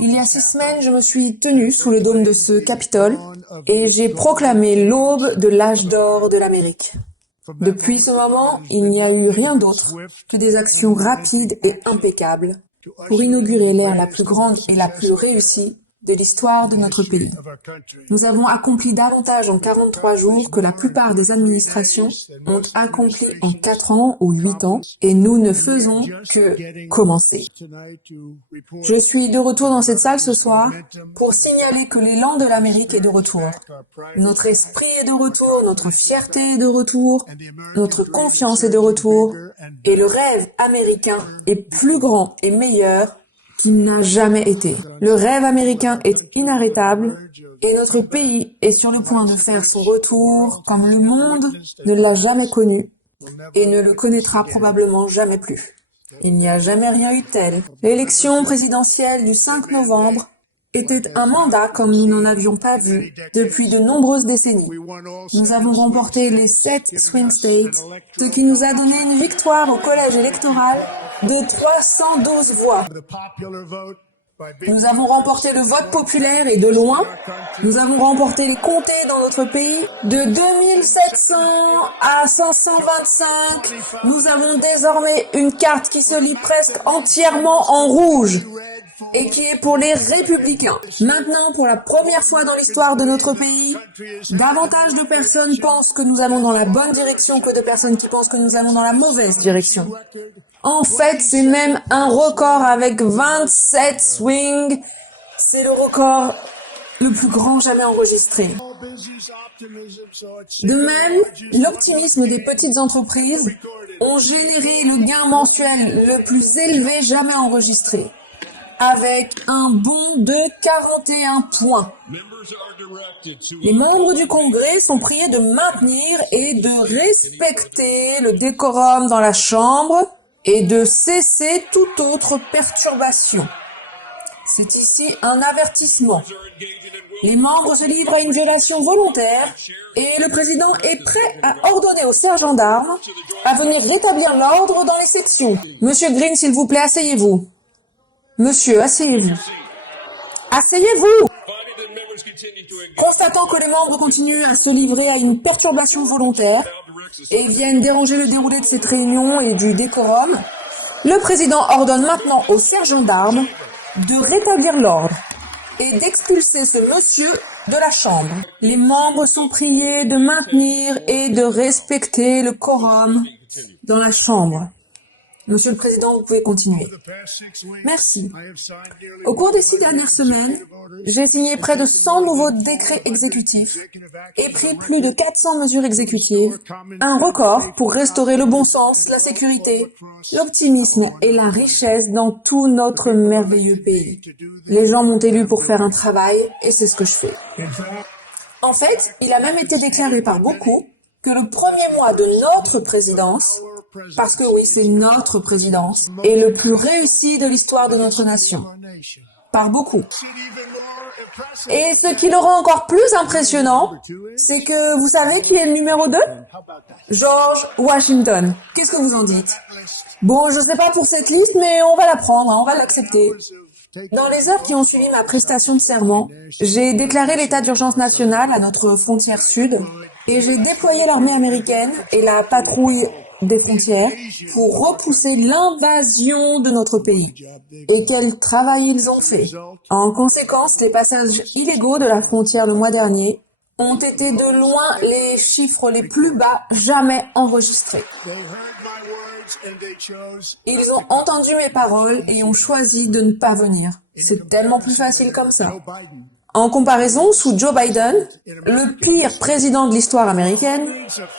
Il y a 6 semaines, je me suis tenue sous le dôme de ce Capitole et j'ai proclamé l'aube de l'âge d'or de l'Amérique. Depuis ce moment, il n'y a eu rien d'autre que des actions rapides et impeccables pour inaugurer l'ère la plus grande et la plus réussie de l'histoire de notre pays. Nous avons accompli davantage en 43 jours que la plupart des administrations ont accompli en 4 ans ou 8 ans, et nous ne faisons que commencer. Je suis de retour dans cette salle ce soir pour signaler que l'élan de l'Amérique est de retour. Notre esprit est de retour, notre fierté est de retour, notre confiance est de retour, et le rêve américain est plus grand et meilleur qu'il n'a jamais été. Le rêve américain est inarrêtable et notre pays est sur le point de faire son retour comme le monde ne l'a jamais connu et ne le connaîtra probablement jamais plus. Il n'y a jamais rien eu de tel. L'élection présidentielle du 5 novembre était un mandat comme nous n'en avions pas vu depuis de nombreuses décennies. Nous avons remporté les 7 swing states, ce qui nous a donné une victoire au collège électoral de 312 voix. Nous avons remporté le vote populaire et de loin. Nous avons remporté les comtés dans notre pays de 2700 à 525. Nous avons désormais une carte qui se lit presque entièrement en rouge et qui est pour les républicains. Maintenant, pour la première fois dans l'histoire de notre pays, davantage de personnes pensent que nous allons dans la bonne direction que de personnes qui pensent que nous allons dans la mauvaise direction. En fait, c'est même un record avec 27 swings. C'est le record le plus grand jamais enregistré. De même, l'optimisme des petites entreprises ont généré le gain mensuel le plus élevé jamais enregistré, avec un bond de 41 points. Les membres du Congrès sont priés de maintenir et de respecter le décorum dans la Chambre et de cesser toute autre perturbation. C'est ici un avertissement. Les membres se livrent à une violation volontaire et le président est prêt à ordonner aux sergents d'armes à venir rétablir l'ordre dans les sections. Monsieur Green, s'il vous plaît, asseyez-vous. Monsieur, asseyez-vous. Asseyez-vous! Constatant que les membres continuent à se livrer à une perturbation volontaire et viennent déranger le déroulé de cette réunion et du décorum, le président ordonne maintenant aux sergents d'armes de rétablir l'ordre et d'expulser ce monsieur de la Chambre. Les membres sont priés de maintenir et de respecter le quorum dans la Chambre. Monsieur le Président, vous pouvez continuer. Merci. Au cours des 6 dernières semaines, j'ai signé près de 100 nouveaux décrets exécutifs et pris plus de 400 mesures exécutives, un record pour restaurer le bon sens, la sécurité, l'optimisme et la richesse dans tout notre merveilleux pays. Les gens m'ont élu pour faire un travail et c'est ce que je fais. En fait, il a même été déclaré par beaucoup que le premier mois de notre présidence, parce que oui, c'est notre présidence, est le plus réussi de l'histoire de notre nation. Par beaucoup. Et ce qui le rend encore plus impressionnant, c'est que vous savez qui est le numéro 2 ? George Washington. Qu'est-ce que vous en dites ? Bon, je sais pas pour cette liste, mais on va la prendre, on va l'accepter. Dans les heures qui ont suivi ma prestation de serment, j'ai déclaré l'état d'urgence nationale à notre frontière sud et j'ai déployé l'armée américaine et la patrouille des frontières pour repousser l'invasion de notre pays. Et quel travail ils ont fait. En conséquence, les passages illégaux de la frontière le mois dernier ont été de loin les chiffres les plus bas jamais enregistrés. Ils ont entendu mes paroles et ont choisi de ne pas venir. C'est tellement plus facile comme ça. En comparaison, sous Joe Biden, le pire président de l'histoire américaine,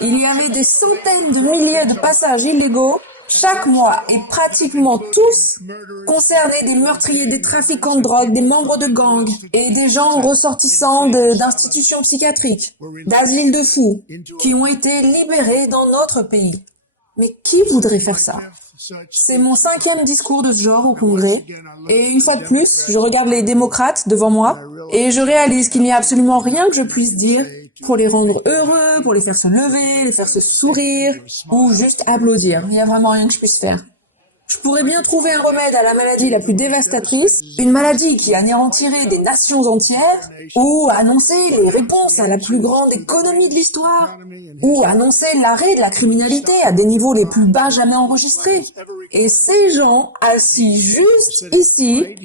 il y avait des centaines de milliers de passages illégaux chaque mois et pratiquement tous concernaient des meurtriers, des trafiquants de drogue, des membres de gangs et des gens ressortissants d'institutions psychiatriques, d'asiles de fous, qui ont été libérés dans notre pays. Mais qui voudrait faire ça ? C'est mon 5e discours de ce genre au Congrès, et une fois de plus, je regarde les démocrates devant moi, et je réalise qu'il n'y a absolument rien que je puisse dire pour les rendre heureux, pour les faire se lever, les faire se sourire, ou juste applaudir. Il n'y a vraiment rien que je puisse faire. Je pourrais bien trouver un remède à la maladie la plus dévastatrice, une maladie qui anéantirait des nations entières, ou annoncer les réponses à la plus grande économie de l'histoire, ou annoncer l'arrêt de la criminalité à des niveaux les plus bas jamais enregistrés. Et ces gens, assis juste ici,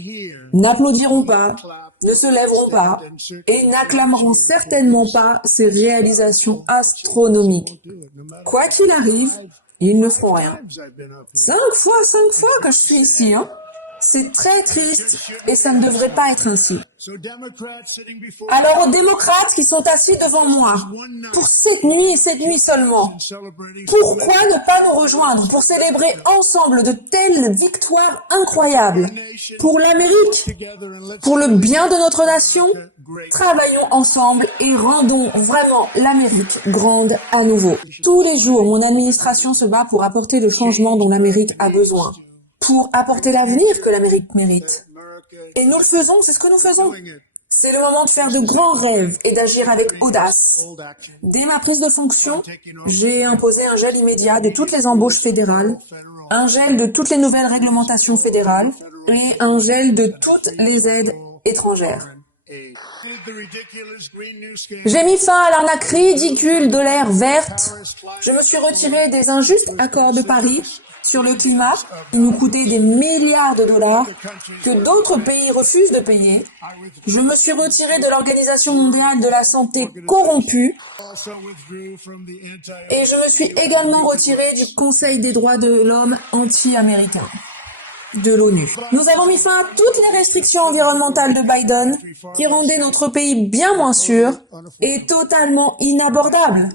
n'applaudiront pas, ne se lèveront pas, et n'acclameront certainement pas ces réalisations astronomiques. Quoi qu'il arrive, ils ne feront rien. 5 fois que je suis ici, hein. C'est très triste et ça ne devrait pas être ainsi. Alors aux démocrates qui sont assis devant moi, pour cette nuit et cette nuit seulement, pourquoi ne pas nous rejoindre pour célébrer ensemble de telles victoires incroyables pour l'Amérique, pour le bien de notre nation? Travaillons ensemble et rendons vraiment l'Amérique grande à nouveau. Tous les jours, mon administration se bat pour apporter le changement dont l'Amérique a besoin, pour apporter l'avenir que l'Amérique mérite. Et nous le faisons, c'est ce que nous faisons. C'est le moment de faire de grands rêves et d'agir avec audace. Dès ma prise de fonction, j'ai imposé un gel immédiat de toutes les embauches fédérales, un gel de toutes les nouvelles réglementations fédérales et un gel de toutes les aides étrangères. J'ai mis fin à l'arnaque ridicule de l'ère verte. Je me suis retiré des injustes accords de Paris sur le climat qui nous coûtaient des milliards de dollars que d'autres pays refusent de payer. Je me suis retiré de l'Organisation mondiale de la santé corrompue et je me suis également retiré du Conseil des droits de l'homme anti-américain de l'ONU. Nous avons mis fin à toutes les restrictions environnementales de Biden qui rendaient notre pays bien moins sûr et totalement inabordable.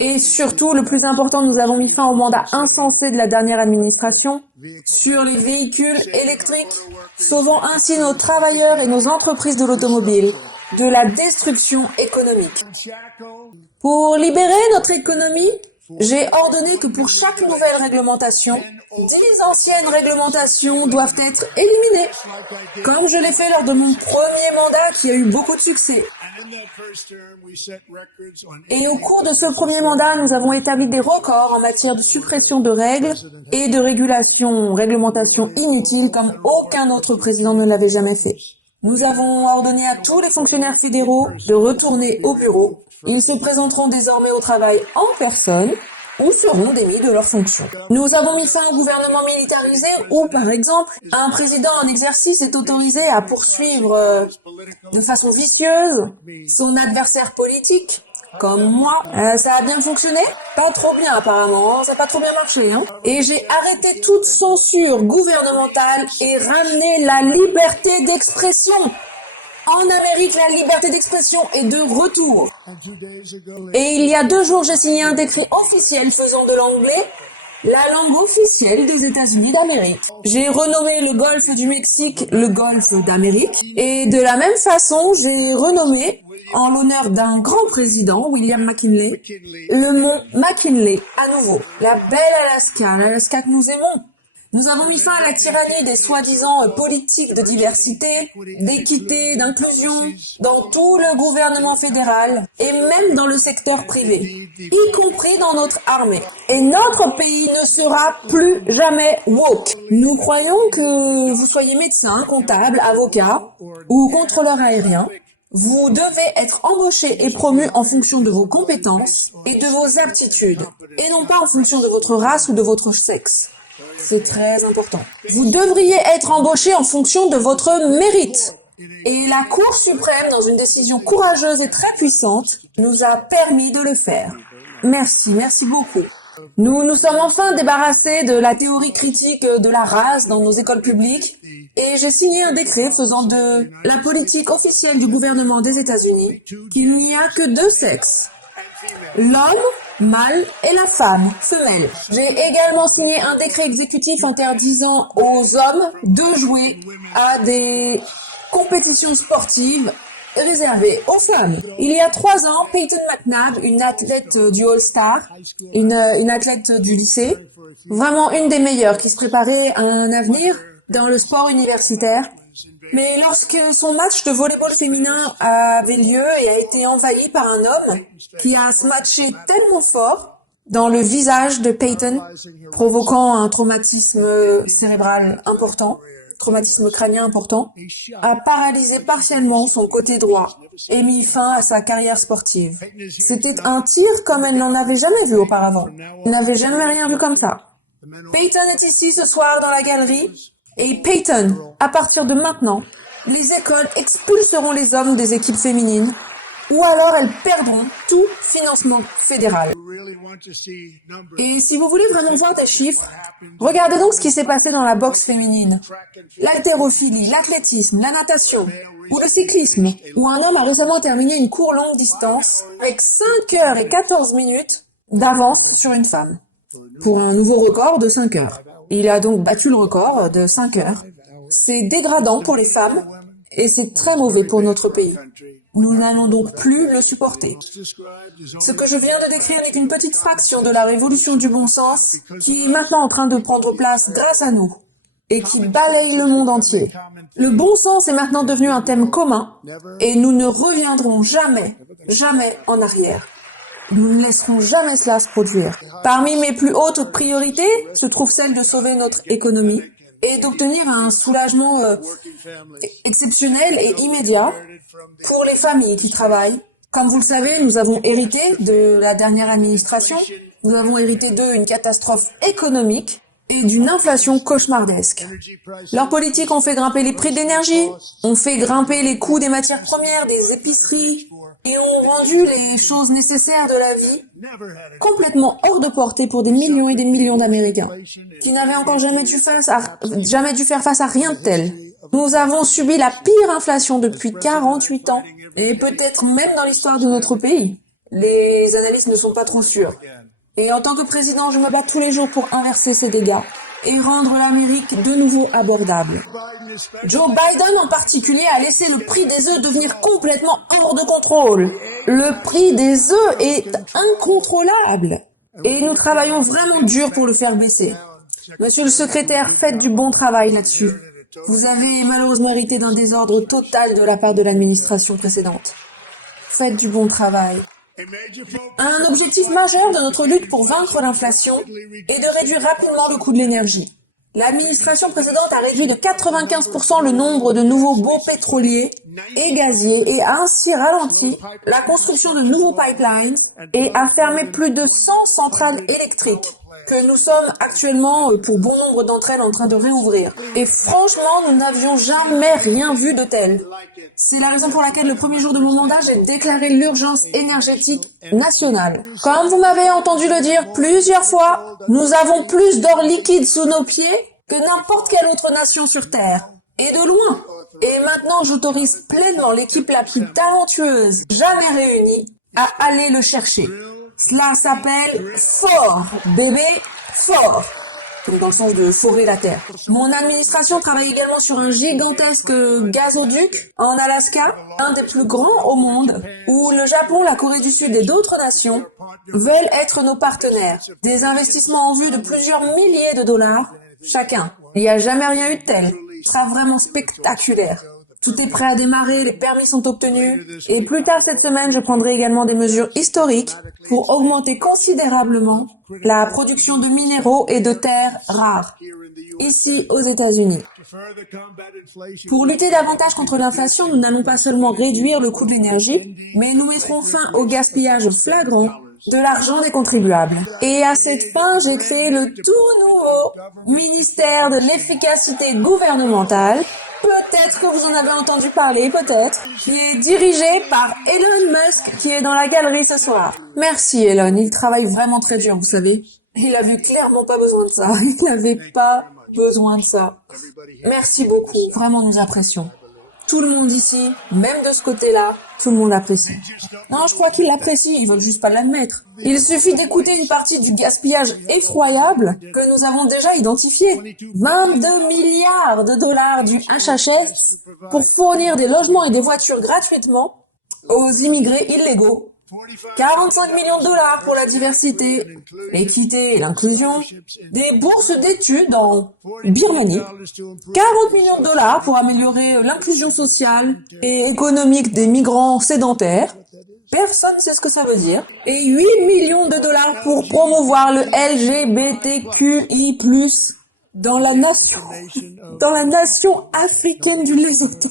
Et surtout, le plus important, nous avons mis fin au mandat insensé de la dernière administration sur les véhicules électriques, sauvant ainsi nos travailleurs et nos entreprises de l'automobile de la destruction économique. Pour libérer notre économie, j'ai ordonné que pour chaque nouvelle réglementation, 10 anciennes réglementations doivent être éliminées, comme je l'ai fait lors de mon premier mandat qui a eu beaucoup de succès. Et au cours de ce premier mandat, nous avons établi des records en matière de suppression de règles et de réglementations inutiles comme aucun autre président ne l'avait jamais fait. Nous avons ordonné à tous les fonctionnaires fédéraux de retourner au bureau. Ils se présenteront désormais au travail en personne ou seront démis de leurs fonctions. Nous avons mis fin au gouvernement militarisé où, par exemple, un président en exercice est autorisé à poursuivre de façon vicieuse son adversaire politique, comme moi. Ça a bien fonctionné? Pas trop bien apparemment, ça n'a pas trop bien marché. Hein. Et j'ai arrêté toute censure gouvernementale et ramené la liberté d'expression. En Amérique, la liberté d'expression est de retour. Et il y a 2 jours, j'ai signé un décret officiel faisant de l'anglais la langue officielle des États-Unis d'Amérique. J'ai renommé le golfe du Mexique le golfe d'Amérique. Et de la même façon, j'ai renommé, en l'honneur d'un grand président, William McKinley, le mont McKinley à nouveau. La belle Alaska, l'Alaska que nous aimons. Nous avons mis fin à la tyrannie des soi-disant politiques de diversité, d'équité, d'inclusion, dans tout le gouvernement fédéral et même dans le secteur privé, y compris dans notre armée. Et notre pays ne sera plus jamais woke. Nous croyons que vous soyez médecin, comptable, avocat ou contrôleur aérien. Vous devez être embauché et promu en fonction de vos compétences et de vos aptitudes, et non pas en fonction de votre race ou de votre sexe. C'est très important. Vous devriez être embauché en fonction de votre mérite. Et la Cour suprême, dans une décision courageuse et très puissante, nous a permis de le faire. Merci beaucoup. Nous nous sommes enfin débarrassés de la théorie critique de la race dans nos écoles publiques et j'ai signé un décret faisant de la politique officielle du gouvernement des États-Unis qu'il n'y a que 2 sexes. L'homme, mâle, et la femme, femelle. J'ai également signé un décret exécutif interdisant aux hommes de jouer à des compétitions sportives réservées aux femmes. Il y a 3 ans, Peyton McNabb, une athlète du All-Star, une athlète du lycée, vraiment une des meilleures qui se préparait à un avenir dans le sport universitaire. Mais lorsque son match de volleyball féminin avait lieu et a été envahi par un homme qui a smatché tellement fort dans le visage de Peyton, provoquant un traumatisme cérébral important, traumatisme crânien important, a paralysé partiellement son côté droit et mis fin à sa carrière sportive. C'était un tir comme elle n'en avait jamais vu auparavant. Elle n'avait jamais rien vu comme ça. Peyton est ici ce soir dans la galerie, et Peyton, à partir de maintenant, les écoles expulseront les hommes des équipes féminines, ou alors elles perdront tout financement fédéral. Et si vous voulez vraiment voir des chiffres, regardez donc ce qui s'est passé dans la boxe féminine, l'haltérophilie, l'athlétisme, la natation, ou le cyclisme, où un homme a récemment terminé une course longue distance avec 5 heures et 14 minutes d'avance sur une femme, pour un nouveau record de 5 heures. Il a donc battu le record de 5 heures. C'est dégradant pour les femmes, et c'est très mauvais pour notre pays. Nous n'allons donc plus le supporter. Ce que je viens de décrire n'est qu'une petite fraction de la révolution du bon sens qui est maintenant en train de prendre place grâce à nous et qui balaye le monde entier. Le bon sens est maintenant devenu un thème commun et nous ne reviendrons jamais, jamais en arrière. Nous ne laisserons jamais cela se produire. Parmi mes plus hautes priorités se trouve celle de sauver notre économie et d'obtenir un soulagement exceptionnel et immédiat pour les familles qui travaillent. Comme vous le savez, nous avons hérité de la dernière administration, nous avons hérité d'eux une catastrophe économique et d'une inflation cauchemardesque. Leurs politiques ont fait grimper les prix de l'énergie, ont fait grimper les coûts des matières premières, des épiceries, et ont rendu les choses nécessaires de la vie complètement hors de portée pour des millions et des millions d'Américains, qui n'avaient encore jamais dû faire face à rien de tel. Nous avons subi la pire inflation depuis 48 ans, et peut-être même dans l'histoire de notre pays. Les analystes ne sont pas trop sûrs. Et en tant que président, je me bats tous les jours pour inverser ces dégâts et rendre l'Amérique de nouveau abordable. Joe Biden en particulier a laissé le prix des œufs devenir complètement hors de contrôle. Le prix des œufs est incontrôlable. Et nous travaillons vraiment dur pour le faire baisser. Monsieur le secrétaire, faites du bon travail là-dessus. Vous avez malheureusement hérité d'un désordre total de la part de l'administration précédente. Faites du bon travail. Un objectif majeur de notre lutte pour vaincre l'inflation est de réduire rapidement le coût de l'énergie. L'administration précédente a réduit de 95% le nombre de nouveaux baux pétroliers et gaziers et a ainsi ralenti la construction de nouveaux pipelines et a fermé plus de 100 centrales électriques que nous sommes actuellement, pour bon nombre d'entre elles, en train de réouvrir. Et franchement, nous n'avions jamais rien vu de tel. C'est la raison pour laquelle le premier jour de mon mandat, j'ai déclaré l'urgence énergétique nationale. Comme vous m'avez entendu le dire plusieurs fois, nous avons plus d'or liquide sous nos pieds que n'importe quelle autre nation sur Terre. Et de loin. Et maintenant, j'autorise pleinement l'équipe la plus talentueuse jamais réunie à aller le chercher. Cela s'appelle fort, bébé, fort. Dans le sens de forer la terre. Mon administration travaille également sur un gigantesque gazoduc en Alaska, un des plus grands au monde, où le Japon, la Corée du Sud et d'autres nations veulent être nos partenaires. Des investissements en vue de plusieurs milliers de dollars chacun. Il n'y a jamais rien eu de tel. Ce sera vraiment spectaculaire. Tout est prêt à démarrer, les permis sont obtenus. Et plus tard cette semaine, je prendrai également des mesures historiques pour augmenter considérablement la production de minéraux et de terres rares, ici aux États-Unis. Pour lutter davantage contre l'inflation, nous n'allons pas seulement réduire le coût de l'énergie, mais nous mettrons fin au gaspillage flagrant de l'argent des contribuables. Et à cette fin, j'ai créé le tout nouveau ministère de l'efficacité gouvernementale, peut-être que vous en avez entendu parler, peut-être, qui est dirigé par Elon Musk, qui est dans la galerie ce soir. Merci Elon, il travaille vraiment très dur, vous savez. Il avait clairement pas besoin de ça, il n'avait pas besoin de ça. Merci beaucoup, vraiment nous apprécions. Tout le monde ici, même de ce côté-là, tout le monde apprécie. Non, je crois qu'ils l'apprécient, ils veulent juste pas l'admettre. Il suffit d'écouter une partie du gaspillage effroyable que nous avons déjà identifié. 22 milliards de dollars du HHS pour fournir des logements et des voitures gratuitement aux immigrés illégaux. 45 millions de dollars pour la diversité, l'équité et l'inclusion, des bourses d'études en Birmanie, 40 millions de dollars pour améliorer l'inclusion sociale et économique des migrants sédentaires, Personne ne sait ce que ça veut dire. Et 8 millions de dollars pour promouvoir le LGBTQI+, dans la nation africaine du Lesotho,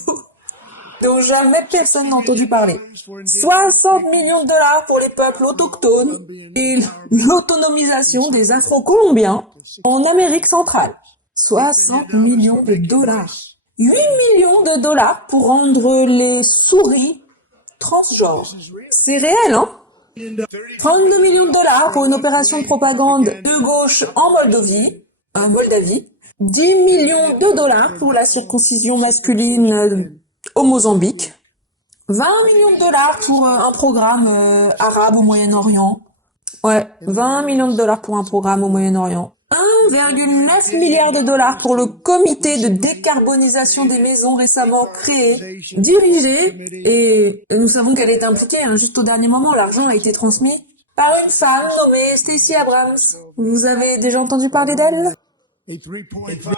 dont jamais personne n'a entendu parler. 60 millions de dollars pour les peuples autochtones et l'autonomisation des Afro-Colombiens en Amérique centrale. 60 millions de dollars. 8 millions de dollars pour rendre les souris transgenres. C'est réel, hein? 32 millions de dollars pour une opération de propagande de gauche en Moldavie. 10 millions de dollars pour la circoncision masculine au Mozambique. 20 millions de dollars pour un programme arabe au Moyen-Orient. Ouais, 20 millions de dollars pour un programme au Moyen-Orient. 1,9 milliard de dollars pour le comité de décarbonisation des maisons récemment créé, dirigé, et nous savons qu'elle est impliquée, juste au dernier moment, l'argent a été transmis par une femme nommée Stacey Abrams. Vous avez déjà entendu parler d'elle?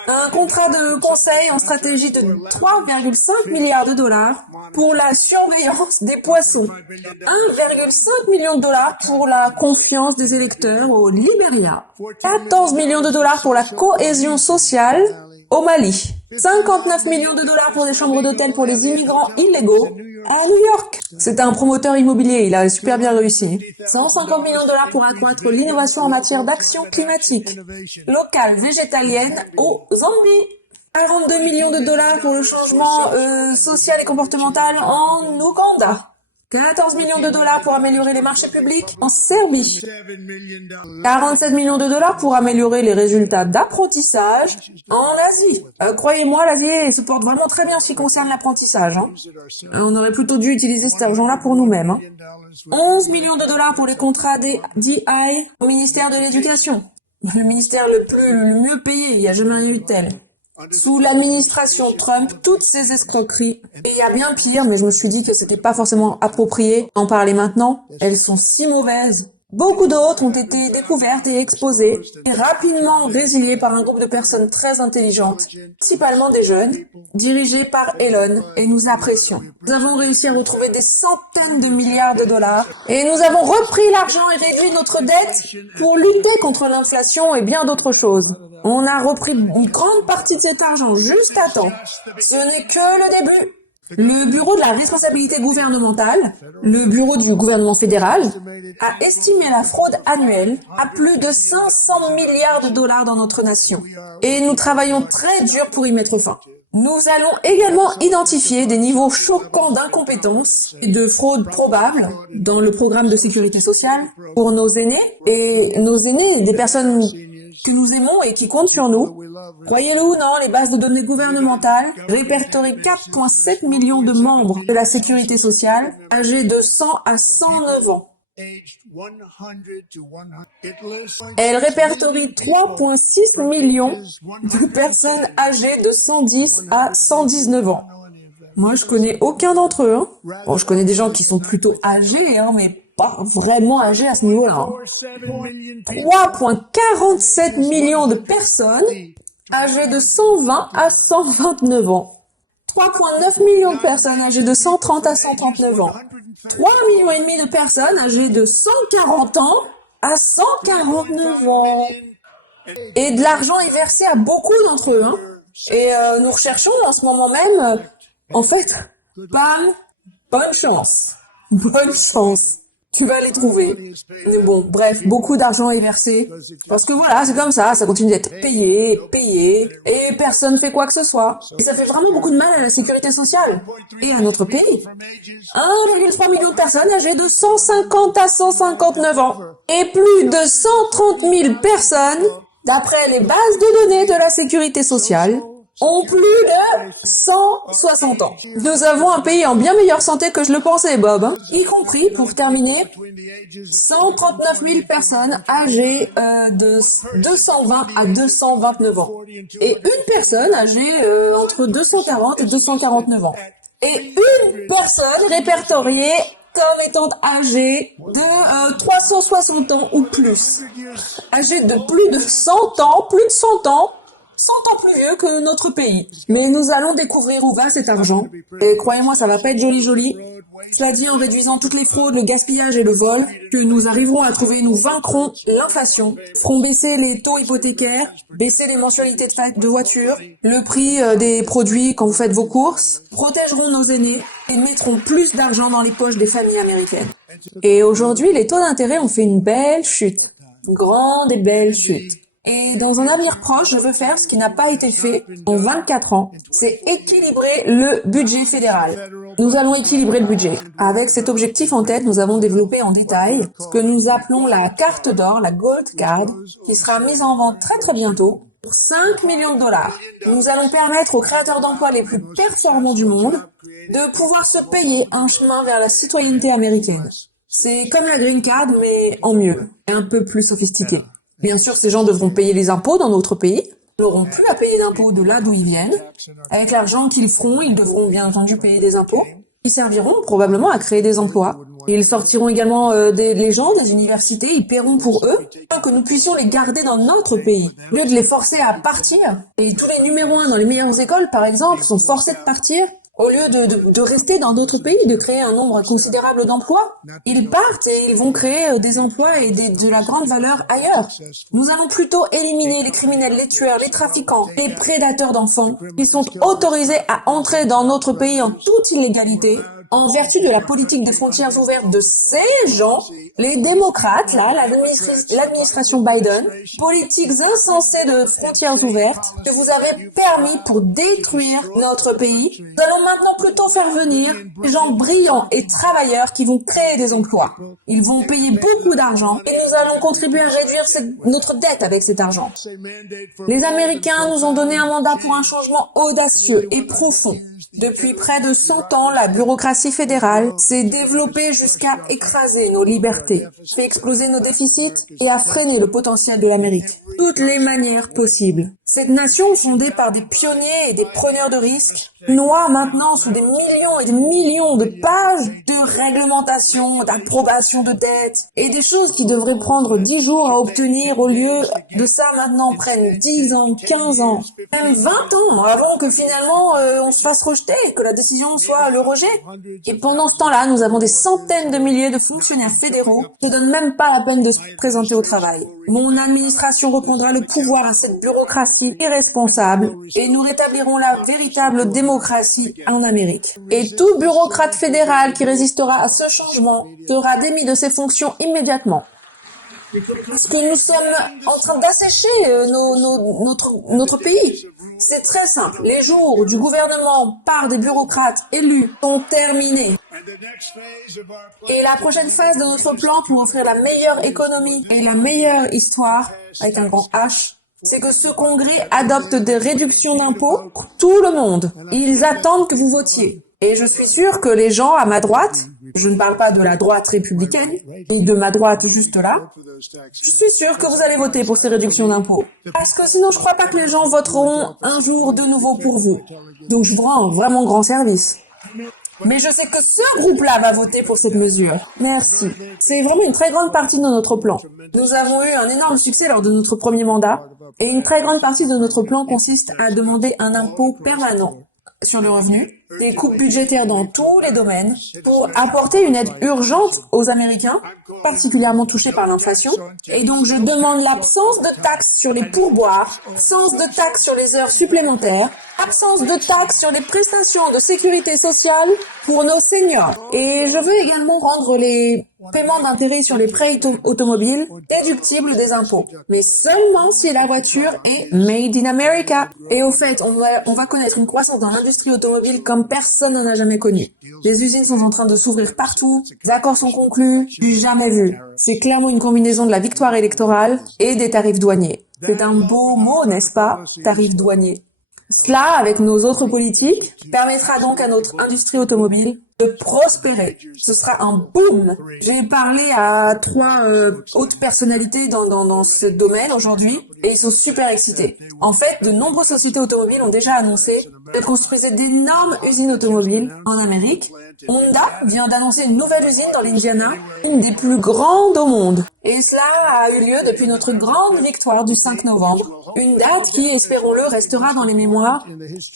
Un contrat de conseil en stratégie de 3,5 milliards de dollars pour la surveillance des poissons. 1,5 million de dollars pour la confiance des électeurs au Libéria. 14 millions de dollars pour la cohésion sociale au Mali. 59 millions de dollars pour des chambres d'hôtel pour les immigrants illégaux à New York. C'est un promoteur immobilier, il a super bien réussi. 150 millions de dollars pour accroître l'innovation en matière d'action climatique locale végétalienne au Zambie. 42 millions de dollars pour le changement social et comportemental en Ouganda. 14 millions de dollars pour améliorer les marchés publics en Serbie. 47 millions de dollars pour améliorer les résultats d'apprentissage en Asie. Croyez-moi, l'Asie se porte vraiment très bien en ce qui concerne l'apprentissage. On aurait plutôt dû utiliser cet argent-là pour nous-mêmes. 11 millions de dollars pour les contrats des DI au ministère de l'Éducation. Le ministère le mieux payé, il n'y a jamais rien eu de tel. Sous l'administration Trump, toutes ces escroqueries, et il y a bien pire, mais je me suis dit que c'était pas forcément approprié d'en parler maintenant, elles sont si mauvaises. Beaucoup d'autres ont été découvertes et exposées, et rapidement résiliées par un groupe de personnes très intelligentes, principalement des jeunes, dirigés par Elon, et nous apprécions. Nous avons réussi à retrouver des centaines de milliards de dollars, et nous avons repris l'argent et réduit notre dette pour lutter contre l'inflation et bien d'autres choses. On a repris une grande partie de cet argent juste à temps. Ce n'est que le début. Le Bureau de la responsabilité gouvernementale, le bureau du gouvernement fédéral, a estimé la fraude annuelle à plus de 500 milliards de dollars dans notre nation. Et nous travaillons très dur pour y mettre fin. Nous allons également identifier des niveaux choquants d'incompétence et de fraude probable dans le programme de sécurité sociale pour nos aînés, des personnes que nous aimons et qui comptent sur nous. Croyez-le ou non, les bases de données gouvernementales répertorient 4,7 millions de membres de la sécurité sociale âgés de 100 à 109 ans. Elle répertorie 3,6 millions de personnes âgées de 110 à 119 ans. Moi, je connais aucun d'entre eux. Bon, je connais des gens qui sont plutôt âgés, mais pas vraiment âgés à ce niveau-là. 3,47 millions de personnes âgées de 120 à 129 ans. 3,9 millions de personnes âgées de 130 à 139 ans. 3,5 millions de personnes âgées de 140 ans à 149 ans. Et de l'argent est versé à beaucoup d'entre eux. Et nous recherchons en ce moment même, en fait, bonne chance. Bonne chance. Tu vas les trouver. Mais bon, bref, beaucoup d'argent est versé. Parce que voilà, c'est comme ça continue d'être payé, et personne fait quoi que ce soit. Et ça fait vraiment beaucoup de mal à la sécurité sociale. Et à notre pays. 1,3 million de personnes âgées de 150 à 159 ans. Et plus de 130 000 personnes, d'après les bases de données de la sécurité sociale, ont plus de 160 ans. Nous avons un pays en bien meilleure santé que je le pensais, Bob. Y compris, pour terminer, 139 000 personnes âgées de 220 à 229 ans. Et une personne âgée entre 240 et 249 ans. Et une personne répertoriée comme étant âgée de 360 ans ou plus. Âgée de plus de 100 ans, 100 ans plus vieux que notre pays. Mais nous allons découvrir où va cet argent. Et croyez-moi, ça va pas être joli. Cela dit, en réduisant toutes les fraudes, le gaspillage et le vol, que nous arriverons à trouver, nous vaincrons l'inflation, ferons baisser les taux hypothécaires, baisser les mensualités de voiture, le prix des produits quand vous faites vos courses, protégerons nos aînés et mettrons plus d'argent dans les poches des familles américaines. Et aujourd'hui, les taux d'intérêt ont fait une belle chute, une grande et belle chute. Et dans un avenir proche, je veux faire ce qui n'a pas été fait en 24 ans, c'est équilibrer le budget fédéral. Nous allons équilibrer le budget. Avec cet objectif en tête, nous avons développé en détail ce que nous appelons la carte d'or, la Gold Card, qui sera mise en vente très bientôt pour 5 millions de dollars. Nous allons permettre aux créateurs d'emplois les plus performants du monde de pouvoir se payer un chemin vers la citoyenneté américaine. C'est comme la Green Card, mais en mieux, et un peu plus sophistiqué. Bien sûr, ces gens devront payer les impôts dans notre pays. Ils n'auront plus à payer d'impôts de là d'où ils viennent. Avec l'argent qu'ils feront, ils devront bien entendu payer des impôts. Ils serviront probablement à créer des emplois. Ils sortiront également les gens des universités, ils paieront pour eux, afin que nous puissions les garder dans notre pays, au lieu de les forcer à partir. Et tous les numéros 1 dans les meilleures écoles, par exemple, sont forcés de partir. Au lieu de rester dans d'autres pays, de créer un nombre considérable d'emplois, ils partent et ils vont créer des emplois et de la grande valeur ailleurs. Nous allons plutôt éliminer les criminels, les tueurs, les trafiquants, les prédateurs d'enfants, qui sont autorisés à entrer dans notre pays en toute illégalité, en vertu de la politique des frontières ouvertes de ces gens, les démocrates, là, l'administration Biden, politiques insensées de frontières ouvertes, que vous avez permis pour détruire notre pays. Nous allons maintenant plutôt faire venir des gens brillants et travailleurs qui vont créer des emplois. Ils vont payer beaucoup d'argent et nous allons contribuer à réduire notre dette avec cet argent. Les Américains nous ont donné un mandat pour un changement audacieux et profond. Depuis près de 100 ans, la bureaucratie fédérale s'est développée jusqu'à écraser nos libertés, fait exploser nos déficits et a freiné le potentiel de l'Amérique. Toutes les manières possibles. Cette nation, fondée par des pionniers et des preneurs de risques, noie maintenant sous des millions et des millions de pages de réglementation, d'approbation de dettes et des choses qui devraient prendre 10 jours à obtenir au lieu de ça maintenant prennent 10 ans, 15 ans, même 20 ans avant que finalement on se fasse rejeter, que la décision soit le rejet. Et pendant ce temps-là, nous avons des centaines de milliers de fonctionnaires fédéraux qui ne donnent même pas la peine de se présenter au travail. Mon administration reprendra le pouvoir à cette bureaucratie irresponsable et nous rétablirons la véritable démocratie en Amérique. Et tout bureaucrate fédéral qui résistera à ce changement sera démis de ses fonctions immédiatement. Parce que nous sommes en train d'assécher notre pays. C'est très simple. Les jours du gouvernement par des bureaucrates élus sont terminés. Et la prochaine phase de notre plan pour offrir la meilleure économie et la meilleure histoire, avec un grand H, c'est que ce congrès adopte des réductions d'impôts pour tout le monde. Ils attendent que vous votiez. Et je suis sûre que les gens à ma droite, je ne parle pas de la droite républicaine, et de ma droite juste là, je suis sûre que vous allez voter pour ces réductions d'impôts. Parce que sinon, je crois pas que les gens voteront un jour de nouveau pour vous. Donc je vous rends vraiment grand service. Mais je sais que ce groupe-là va voter pour cette mesure. Merci. C'est vraiment une très grande partie de notre plan. Nous avons eu un énorme succès lors de notre premier mandat, et une très grande partie de notre plan consiste à demander un impôt permanent sur le revenu, des coupes budgétaires dans tous les domaines, pour apporter une aide urgente aux Américains, particulièrement touchés par l'inflation. Et donc je demande l'absence de taxes sur les pourboires, absence de taxes sur les heures supplémentaires, absence de taxes sur les prestations de sécurité sociale pour nos seniors. Et je veux également rendre les paiements d'intérêt sur les prêts automobiles déductibles des impôts. Mais seulement si la voiture est made in America. Et au fait, on va connaître une croissance dans l'industrie automobile comme personne n'en a jamais connu. Les usines sont en train de s'ouvrir partout, les accords sont conclus, du jamais vu. C'est clairement une combinaison de la victoire électorale et des tarifs douaniers. C'est un beau mot, n'est-ce pas? Tarifs douaniers. Cela, avec nos autres politiques, permettra donc à notre industrie automobile de prospérer. Ce sera un boom. J'ai parlé à 3 hautes personnalités dans ce domaine aujourd'hui. Et ils sont super excités. En fait, de nombreuses sociétés automobiles ont déjà annoncé qu'elles construisaient d'énormes usines automobiles en Amérique. Honda vient d'annoncer une nouvelle usine dans l'Indiana, une des plus grandes au monde. Et cela a eu lieu depuis notre grande victoire du 5 novembre. Une date qui, espérons-le, restera dans les mémoires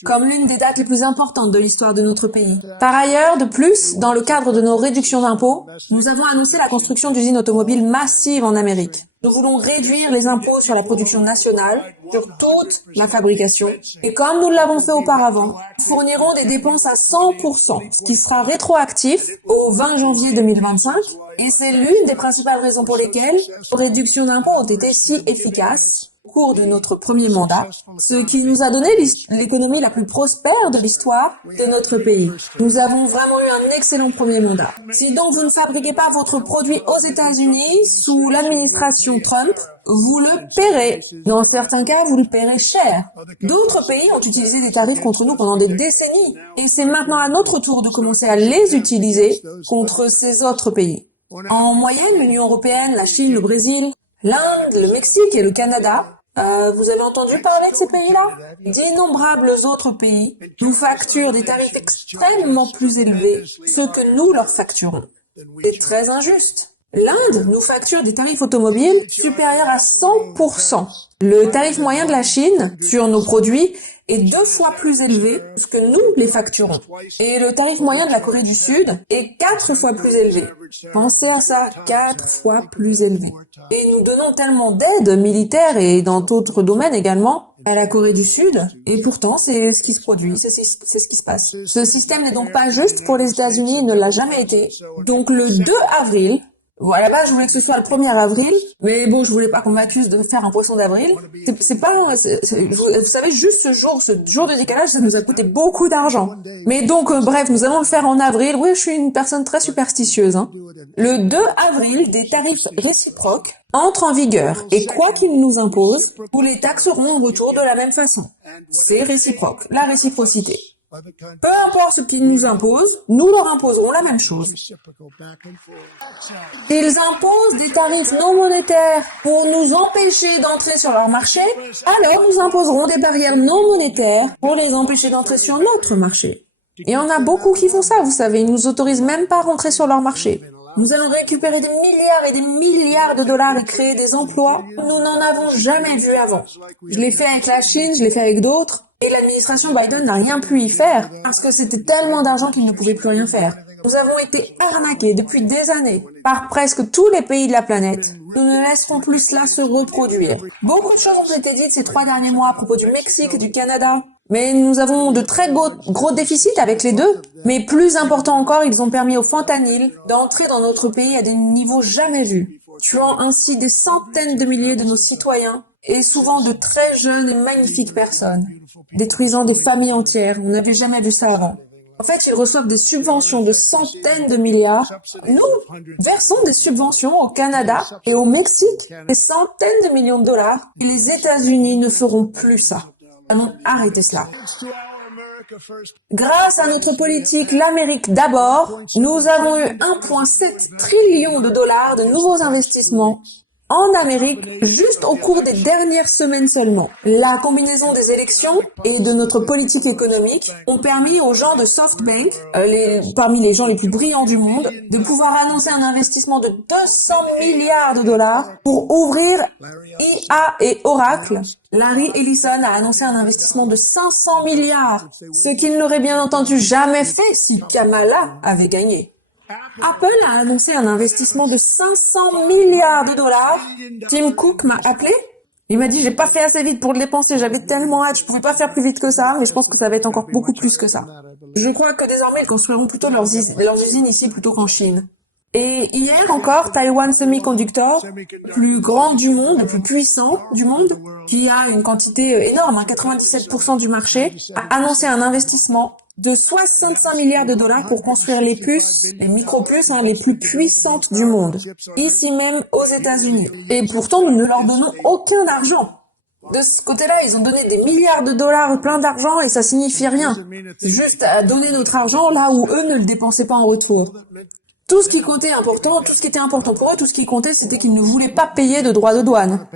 comme l'une des dates les plus importantes de l'histoire de notre pays. Par ailleurs, de plus, dans le cadre de nos réductions d'impôts, nous avons annoncé la construction d'usines automobiles massives en Amérique. Nous voulons réduire les impôts sur la production nationale, sur toute la fabrication. Et comme nous l'avons fait auparavant, nous fournirons des dépenses à 100%, ce qui sera rétroactif au 20 janvier 2025. Et c'est l'une des principales raisons pour lesquelles nos réductions d'impôts ont été si efficaces au cours de notre premier mandat, ce qui nous a donné l'économie la plus prospère de l'histoire de notre pays. Nous avons vraiment eu un excellent premier mandat. Si donc vous ne fabriquez pas votre produit aux États-Unis sous l'administration Trump, vous le paierez. Dans certains cas, vous le paierez cher. D'autres pays ont utilisé des tarifs contre nous pendant des décennies. Et c'est maintenant à notre tour de commencer à les utiliser contre ces autres pays. En moyenne, l'Union européenne, la Chine, le Brésil, l'Inde, le Mexique et le Canada, vous avez entendu parler de ces pays-là? D'innombrables autres pays nous facturent des tarifs extrêmement plus élevés que ceux que nous leur facturons. C'est très injuste. L'Inde nous facture des tarifs automobiles supérieurs à 100%. Le tarif moyen de la Chine sur nos produits est 2 fois plus élevé que ce que nous les facturons. Et le tarif moyen de la Corée du Sud est 4 fois plus élevé. Pensez à ça, 4 fois plus élevé. Et nous donnons tellement d'aide militaire et dans d'autres domaines également à la Corée du Sud, et pourtant c'est ce qui se produit, c'est ce qui se passe. Ce système n'est donc pas juste pour les États-Unis, il ne l'a jamais été. Donc le 2 avril, bon, à la base, je voulais que ce soit le 1er avril, mais bon, je voulais pas qu'on m'accuse de faire un poisson d'avril. Vous savez, juste ce jour de décalage, ça nous a coûté beaucoup d'argent. Mais donc, bref, nous allons le faire en avril. Oui, je suis une personne très superstitieuse, hein. Le 2 avril, des tarifs réciproques entrent en vigueur, et quoi qu'ils nous imposent, nous les taxerons en retour de la même façon. C'est réciproque, la réciprocité. Peu importe ce qu'ils nous imposent, nous leur imposerons la même chose. S'ils imposent des tarifs non monétaires pour nous empêcher d'entrer sur leur marché, alors nous imposerons des barrières non monétaires pour les empêcher d'entrer sur notre marché. Et il y en a beaucoup qui font ça, vous savez, ils nous autorisent même pas à rentrer sur leur marché. Nous allons récupérer des milliards et des milliards de dollars et créer des emplois que nous n'en avons jamais vus avant. Je l'ai fait avec la Chine, je l'ai fait avec d'autres. Et l'administration Biden n'a rien pu y faire parce que c'était tellement d'argent qu'il ne pouvait plus rien faire. Nous avons été arnaqués depuis des années par presque tous les pays de la planète. Nous ne laisserons plus cela se reproduire. Beaucoup de choses ont été dites ces 3 derniers mois à propos du Mexique et du Canada. Mais nous avons de très gros déficits avec les deux. Mais plus important encore, ils ont permis au fentanyl d'entrer dans notre pays à des niveaux jamais vus, tuant ainsi des centaines de milliers de nos citoyens et souvent de très jeunes et magnifiques personnes, détruisant des familles entières. On n'avait jamais vu ça avant. En fait, ils reçoivent des subventions de centaines de milliards. Nous versons des subventions au Canada et au Mexique, des centaines de millions de dollars. Et les États-Unis ne feront plus ça. Allons arrêter cela. Grâce à notre politique l'Amérique d'abord, nous avons eu 1,7 trillion de dollars de nouveaux investissements en Amérique, juste au cours des dernières semaines seulement. La combinaison des élections et de notre politique économique ont permis aux gens de SoftBank, parmi les gens les plus brillants du monde, de pouvoir annoncer un investissement de 200 milliards de dollars pour ouvrir IA et Oracle. Larry Ellison a annoncé un investissement de 500 milliards, ce qu'il n'aurait bien entendu jamais fait si Kamala avait gagné. Apple a annoncé un investissement de 500 milliards de dollars. Tim Cook m'a appelé. Il m'a dit, j'ai pas fait assez vite pour le dépenser, j'avais tellement hâte, je pouvais pas faire plus vite que ça, mais je pense que ça va être encore beaucoup plus que ça. Je crois que désormais, ils construiront plutôt leurs usines ici plutôt qu'en Chine. Et hier encore, Taiwan Semiconductor, le plus grand du monde, le plus puissant du monde, qui a une quantité énorme, 97% du marché, a annoncé un investissement de 65 milliards de dollars pour construire les puces, les micro-puces, les plus puissantes du monde, ici même aux États-Unis. Et pourtant, nous ne leur donnons aucun argent. De ce côté-là, ils ont donné des milliards de dollars, plein d'argent, et ça signifie rien. C'est juste à donner notre argent là où eux ne le dépensaient pas en retour. Tout ce qui comptait important, tout ce qui était important pour eux, tout ce qui comptait, c'était qu'ils ne voulaient pas payer de droits de douane.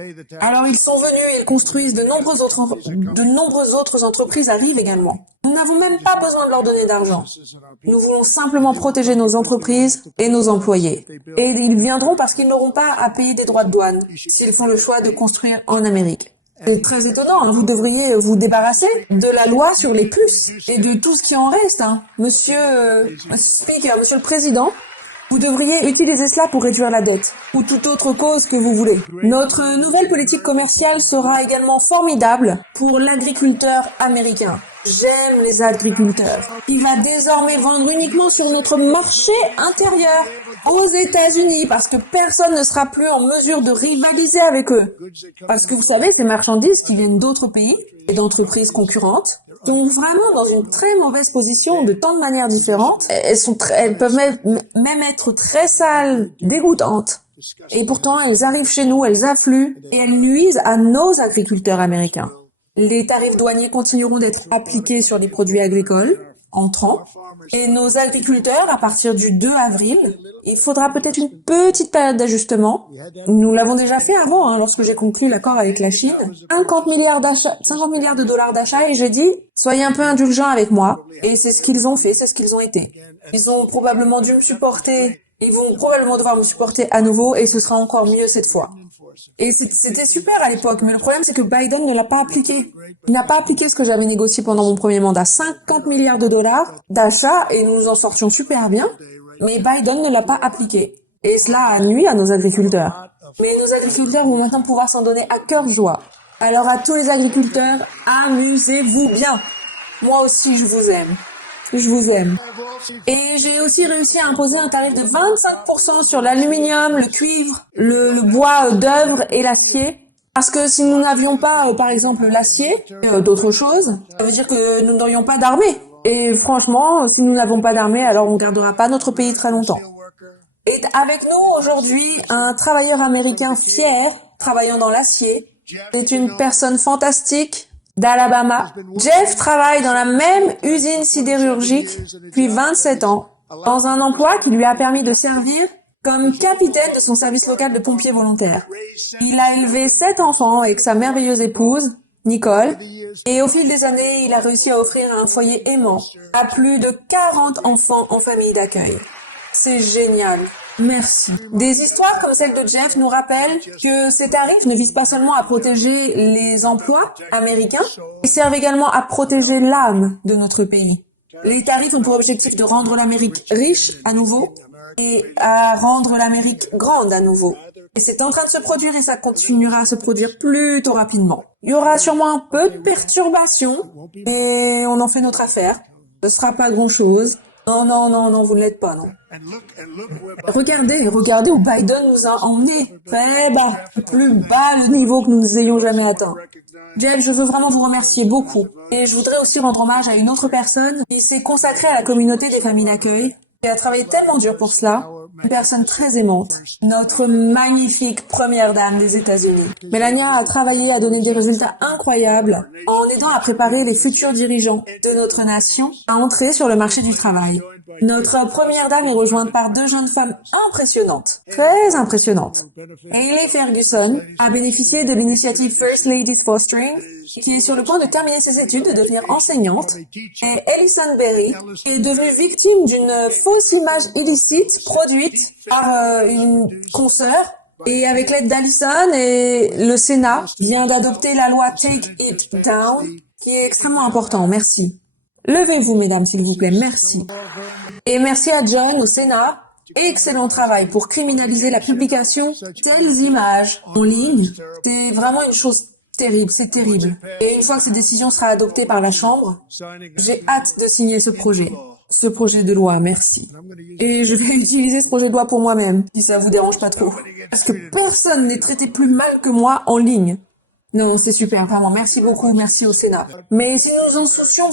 Alors ils sont venus, ils construisent de nombreuses autres entreprises arrivent également. Nous n'avons même pas besoin de leur donner d'argent. Nous voulons simplement protéger nos entreprises et nos employés. Et ils viendront parce qu'ils n'auront pas à payer des droits de douane s'ils font le choix de construire en Amérique. C'est très étonnant, vous devriez vous débarrasser de la loi sur les puces et de tout ce qui en reste. Monsieur Speaker, Monsieur le Président, vous devriez utiliser cela pour réduire la dette, ou toute autre cause que vous voulez. Notre nouvelle politique commerciale sera également formidable pour l'agriculteur américain. J'aime les agriculteurs. Il va désormais vendre uniquement sur notre marché intérieur aux États-Unis parce que personne ne sera plus en mesure de rivaliser avec eux. Parce que vous savez, ces marchandises qui viennent d'autres pays et d'entreprises concurrentes sont vraiment dans une très mauvaise position de tant de manières différentes. Elles peuvent même être très sales, dégoûtantes. Et pourtant, elles arrivent chez nous, elles affluent et elles nuisent à nos agriculteurs américains. Les tarifs douaniers continueront d'être appliqués sur les produits agricoles entrants et nos agriculteurs, à partir du 2 avril, il faudra peut-être une petite période d'ajustement. Nous l'avons déjà fait avant, lorsque j'ai conclu l'accord avec la Chine. 50 milliards de dollars d'achat et j'ai dit, soyez un peu indulgents avec moi. Et c'est ce qu'ils ont fait, c'est ce qu'ils ont été. Ils ont probablement dû me supporter, ils vont probablement devoir me supporter à nouveau et ce sera encore mieux cette fois. Et c'était super à l'époque, mais le problème c'est que Biden ne l'a pas appliqué. Il n'a pas appliqué ce que j'avais négocié pendant mon premier mandat, 50 milliards de dollars d'achat et nous nous en sortions super bien, mais Biden ne l'a pas appliqué. Et cela a nui à nos agriculteurs. Mais nos agriculteurs vont maintenant pouvoir s'en donner à cœur joie. Alors à tous les agriculteurs, amusez-vous bien. Moi aussi je vous aime. Je vous aime. Et j'ai aussi réussi à imposer un tarif de 25% sur l'aluminium, le cuivre, le bois d'œuvre et l'acier. Parce que si nous n'avions pas, par exemple, l'acier, d'autres choses, ça veut dire que nous n'aurions pas d'armée. Et franchement, si nous n'avons pas d'armée, alors on ne gardera pas notre pays très longtemps. Et avec nous aujourd'hui, un travailleur américain fier, travaillant dans l'acier. C'est une personne fantastique d'Alabama. Jeff travaille dans la même usine sidérurgique depuis 27 ans, dans un emploi qui lui a permis de servir comme capitaine de son service local de pompiers volontaires. Il a élevé 7 enfants avec sa merveilleuse épouse, Nicole, et au fil des années, il a réussi à offrir un foyer aimant à plus de 40 enfants en famille d'accueil. C'est génial. Merci. Des histoires comme celle de Jeff nous rappellent que ces tarifs ne visent pas seulement à protéger les emplois américains, ils servent également à protéger l'âme de notre pays. Les tarifs ont pour objectif de rendre l'Amérique riche à nouveau et à rendre l'Amérique grande à nouveau. Et c'est en train de se produire et ça continuera à se produire plutôt rapidement. Il y aura sûrement un peu de perturbations, mais on en fait notre affaire. Ce sera pas grand-chose. Non, vous ne l'êtes pas, non. Regardez où Biden nous a emmenés. Très bas, plus bas le niveau que nous n'ayons jamais atteint. Jeff, je veux vraiment vous remercier beaucoup. Et je voudrais aussi rendre hommage à une autre personne qui s'est consacrée à la communauté des familles d'accueil et a travaillé tellement dur pour cela. Une personne très aimante, notre magnifique première dame des États-Unis. Melania a travaillé à donner des résultats incroyables en aidant à préparer les futurs dirigeants de notre nation à entrer sur le marché du travail. Notre première dame est rejointe par 2 jeunes femmes impressionnantes, très impressionnantes. Hayley Ferguson a bénéficié de l'initiative First Ladies Fostering, qui est sur le point de terminer ses études, de devenir enseignante, et Ellison Berry, qui est devenue victime d'une fausse image illicite produite par une consoeur. Et avec l'aide d'Allison et le Sénat vient d'adopter la loi Take It Down, qui est extrêmement important. Merci. Levez-vous, mesdames, s'il vous plaît. Merci. Et merci à John au Sénat. Excellent travail pour criminaliser la publication de telles images en ligne. C'est vraiment une chose terrible, c'est terrible. Et une fois que cette décision sera adoptée par la Chambre, j'ai hâte de signer ce projet de loi, merci. Et je vais utiliser ce projet de loi pour moi-même, si ça vous dérange pas trop. Parce que personne n'est traité plus mal que moi en ligne. Non, c'est super, vraiment, merci beaucoup, merci au Sénat. Mais si nous nous soucions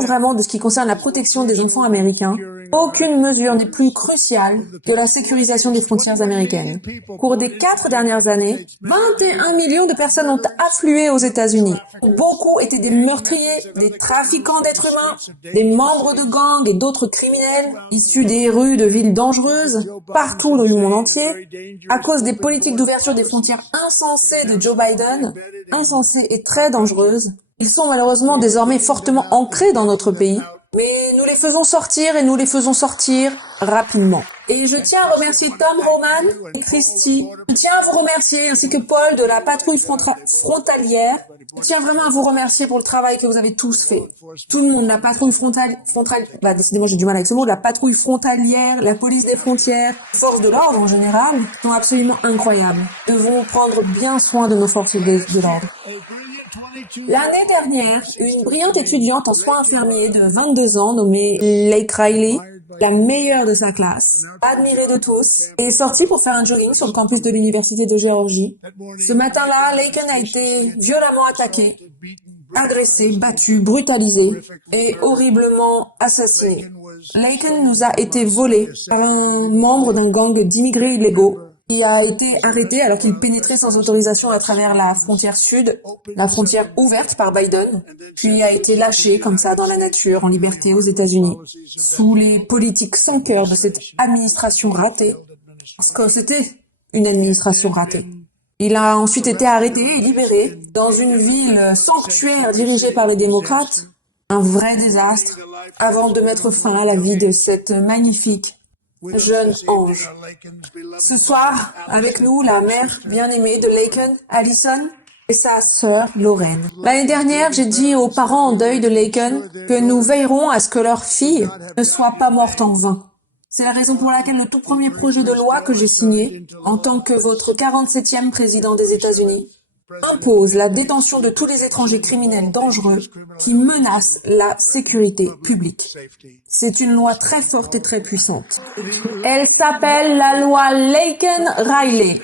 vraiment de ce qui concerne la protection des enfants américains, Aucune mesure n'est plus cruciale que la sécurisation des frontières américaines. Au cours des 4 dernières années, 21 millions de personnes ont afflué aux États-Unis. Beaucoup étaient des meurtriers, des trafiquants d'êtres humains, des membres de gangs et d'autres criminels issus des rues de villes dangereuses, partout dans le monde entier, à cause des politiques d'ouverture des frontières insensées de Joe Biden, insensées et très dangereuses. Ils sont malheureusement désormais fortement ancrés dans notre pays, mais nous les faisons sortir et nous les faisons sortir rapidement. Et je tiens à remercier Tom Roman et Christy. Je tiens à vous remercier, ainsi que Paul de la patrouille frontalière. Je tiens vraiment à vous remercier pour le travail que vous avez tous fait. Tout le monde, la patrouille décidément j'ai du mal avec ce mot, la patrouille frontalière, la police des frontières, forces de l'ordre en général, sont absolument incroyables. Nous devons prendre bien soin de nos forces de l'ordre. L'année dernière, une brillante étudiante en soins infirmiers de 22 ans nommée Lake Riley, la meilleure de sa classe, admirée de tous, est sortie pour faire un jogging sur le campus de l'Université de Géorgie. Ce matin-là, Laken a été violemment attaquée, agressée, battue, brutalisée et horriblement assassinée. Laken nous a été volé par un membre d'un gang d'immigrés illégaux qui a été arrêté alors qu'il pénétrait sans autorisation à travers la frontière sud, la frontière ouverte par Biden, puis a été lâché comme ça dans la nature, en liberté aux États-Unis, sous les politiques sans cœur de cette administration ratée, parce que c'était une administration ratée. Il a ensuite été arrêté et libéré dans une ville sanctuaire dirigée par les démocrates, un vrai désastre, avant de mettre fin à la vie de cette magnifique jeune ange. Ce soir, avec nous, la mère bien-aimée de Laken, Allison, et sa sœur, Lorraine. L'année dernière, j'ai dit aux parents en deuil de Laken que nous veillerons à ce que leur fille ne soit pas morte en vain. C'est la raison pour laquelle le tout premier projet de loi que j'ai signé, en tant que votre 47e président des États-Unis, impose la détention de tous les étrangers criminels dangereux qui menacent la sécurité publique. C'est une loi très forte et très puissante. Elle s'appelle la loi Laken-Riley.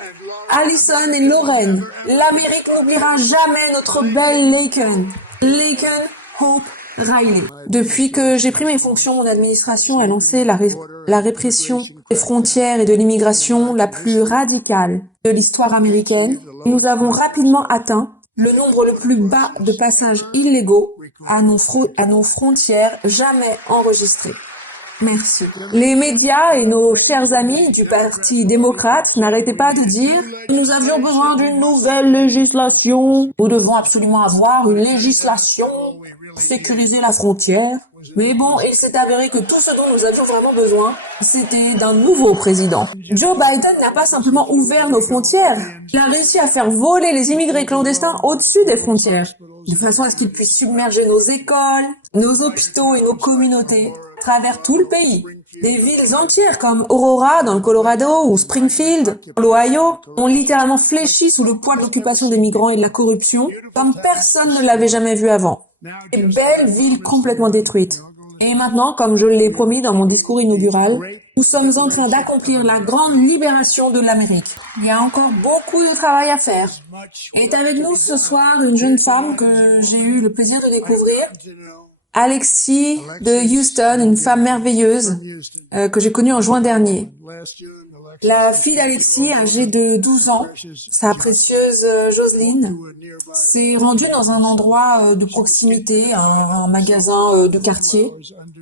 Allison et Lorraine, l'Amérique n'oubliera jamais notre belle Laken. Laken Hope Riley. Depuis que j'ai pris mes fonctions, mon administration a lancé la répression des frontières et de l'immigration la plus radicale de l'histoire américaine. Nous avons rapidement atteint le nombre le plus bas de passages illégaux à nos frontières jamais enregistrés. Merci. Les médias et nos chers amis du Parti démocrate n'arrêtaient pas de dire que nous avions besoin d'une nouvelle législation. Nous devons absolument avoir une législation pour sécuriser la frontière. Mais bon, il s'est avéré que tout ce dont nous avions vraiment besoin, c'était d'un nouveau président. Joe Biden n'a pas simplement ouvert nos frontières. Il a réussi à faire voler les immigrés clandestins au-dessus des frontières, de façon à ce qu'ils puissent submerger nos écoles, nos hôpitaux et nos communautés à travers tout le pays. Des villes entières comme Aurora dans le Colorado ou Springfield dans l'Ohio ont littéralement fléchi sous le poids de l'occupation des migrants et de la corruption comme personne ne l'avait jamais vu avant. Des belles villes complètement détruites. Et maintenant, comme je l'ai promis dans mon discours inaugural, nous sommes en train d'accomplir la grande libération de l'Amérique. Il y a encore beaucoup de travail à faire. Est avec nous ce soir une jeune femme que j'ai eu le plaisir de découvrir, Alexis de Houston, une femme merveilleuse que j'ai connue en juin dernier. La fille d'Alexis, âgée de 12 ans, sa précieuse Jocelyne, s'est rendue dans un endroit de proximité, un magasin de quartier.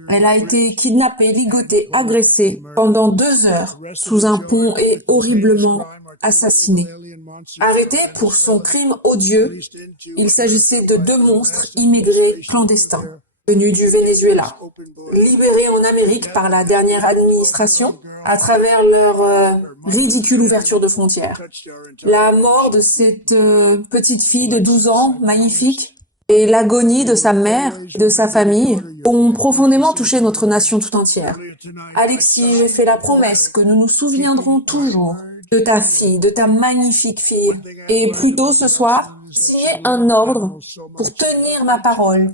Elle a été kidnappée, ligotée, agressée pendant 2 heures sous un pont et horriblement assassinée. Arrêtée pour son crime odieux, il s'agissait de 2 monstres immigrés clandestins venus du Venezuela, libérés en Amérique par la dernière administration à travers leur ridicule ouverture de frontières. La mort de cette petite fille de 12 ans, magnifique, et l'agonie de sa mère et de sa famille ont profondément touché notre nation tout entière. Alexis, j'ai fait la promesse que nous nous souviendrons toujours de ta fille, de ta magnifique fille. Et plus tôt ce soir, signer un ordre pour tenir ma parole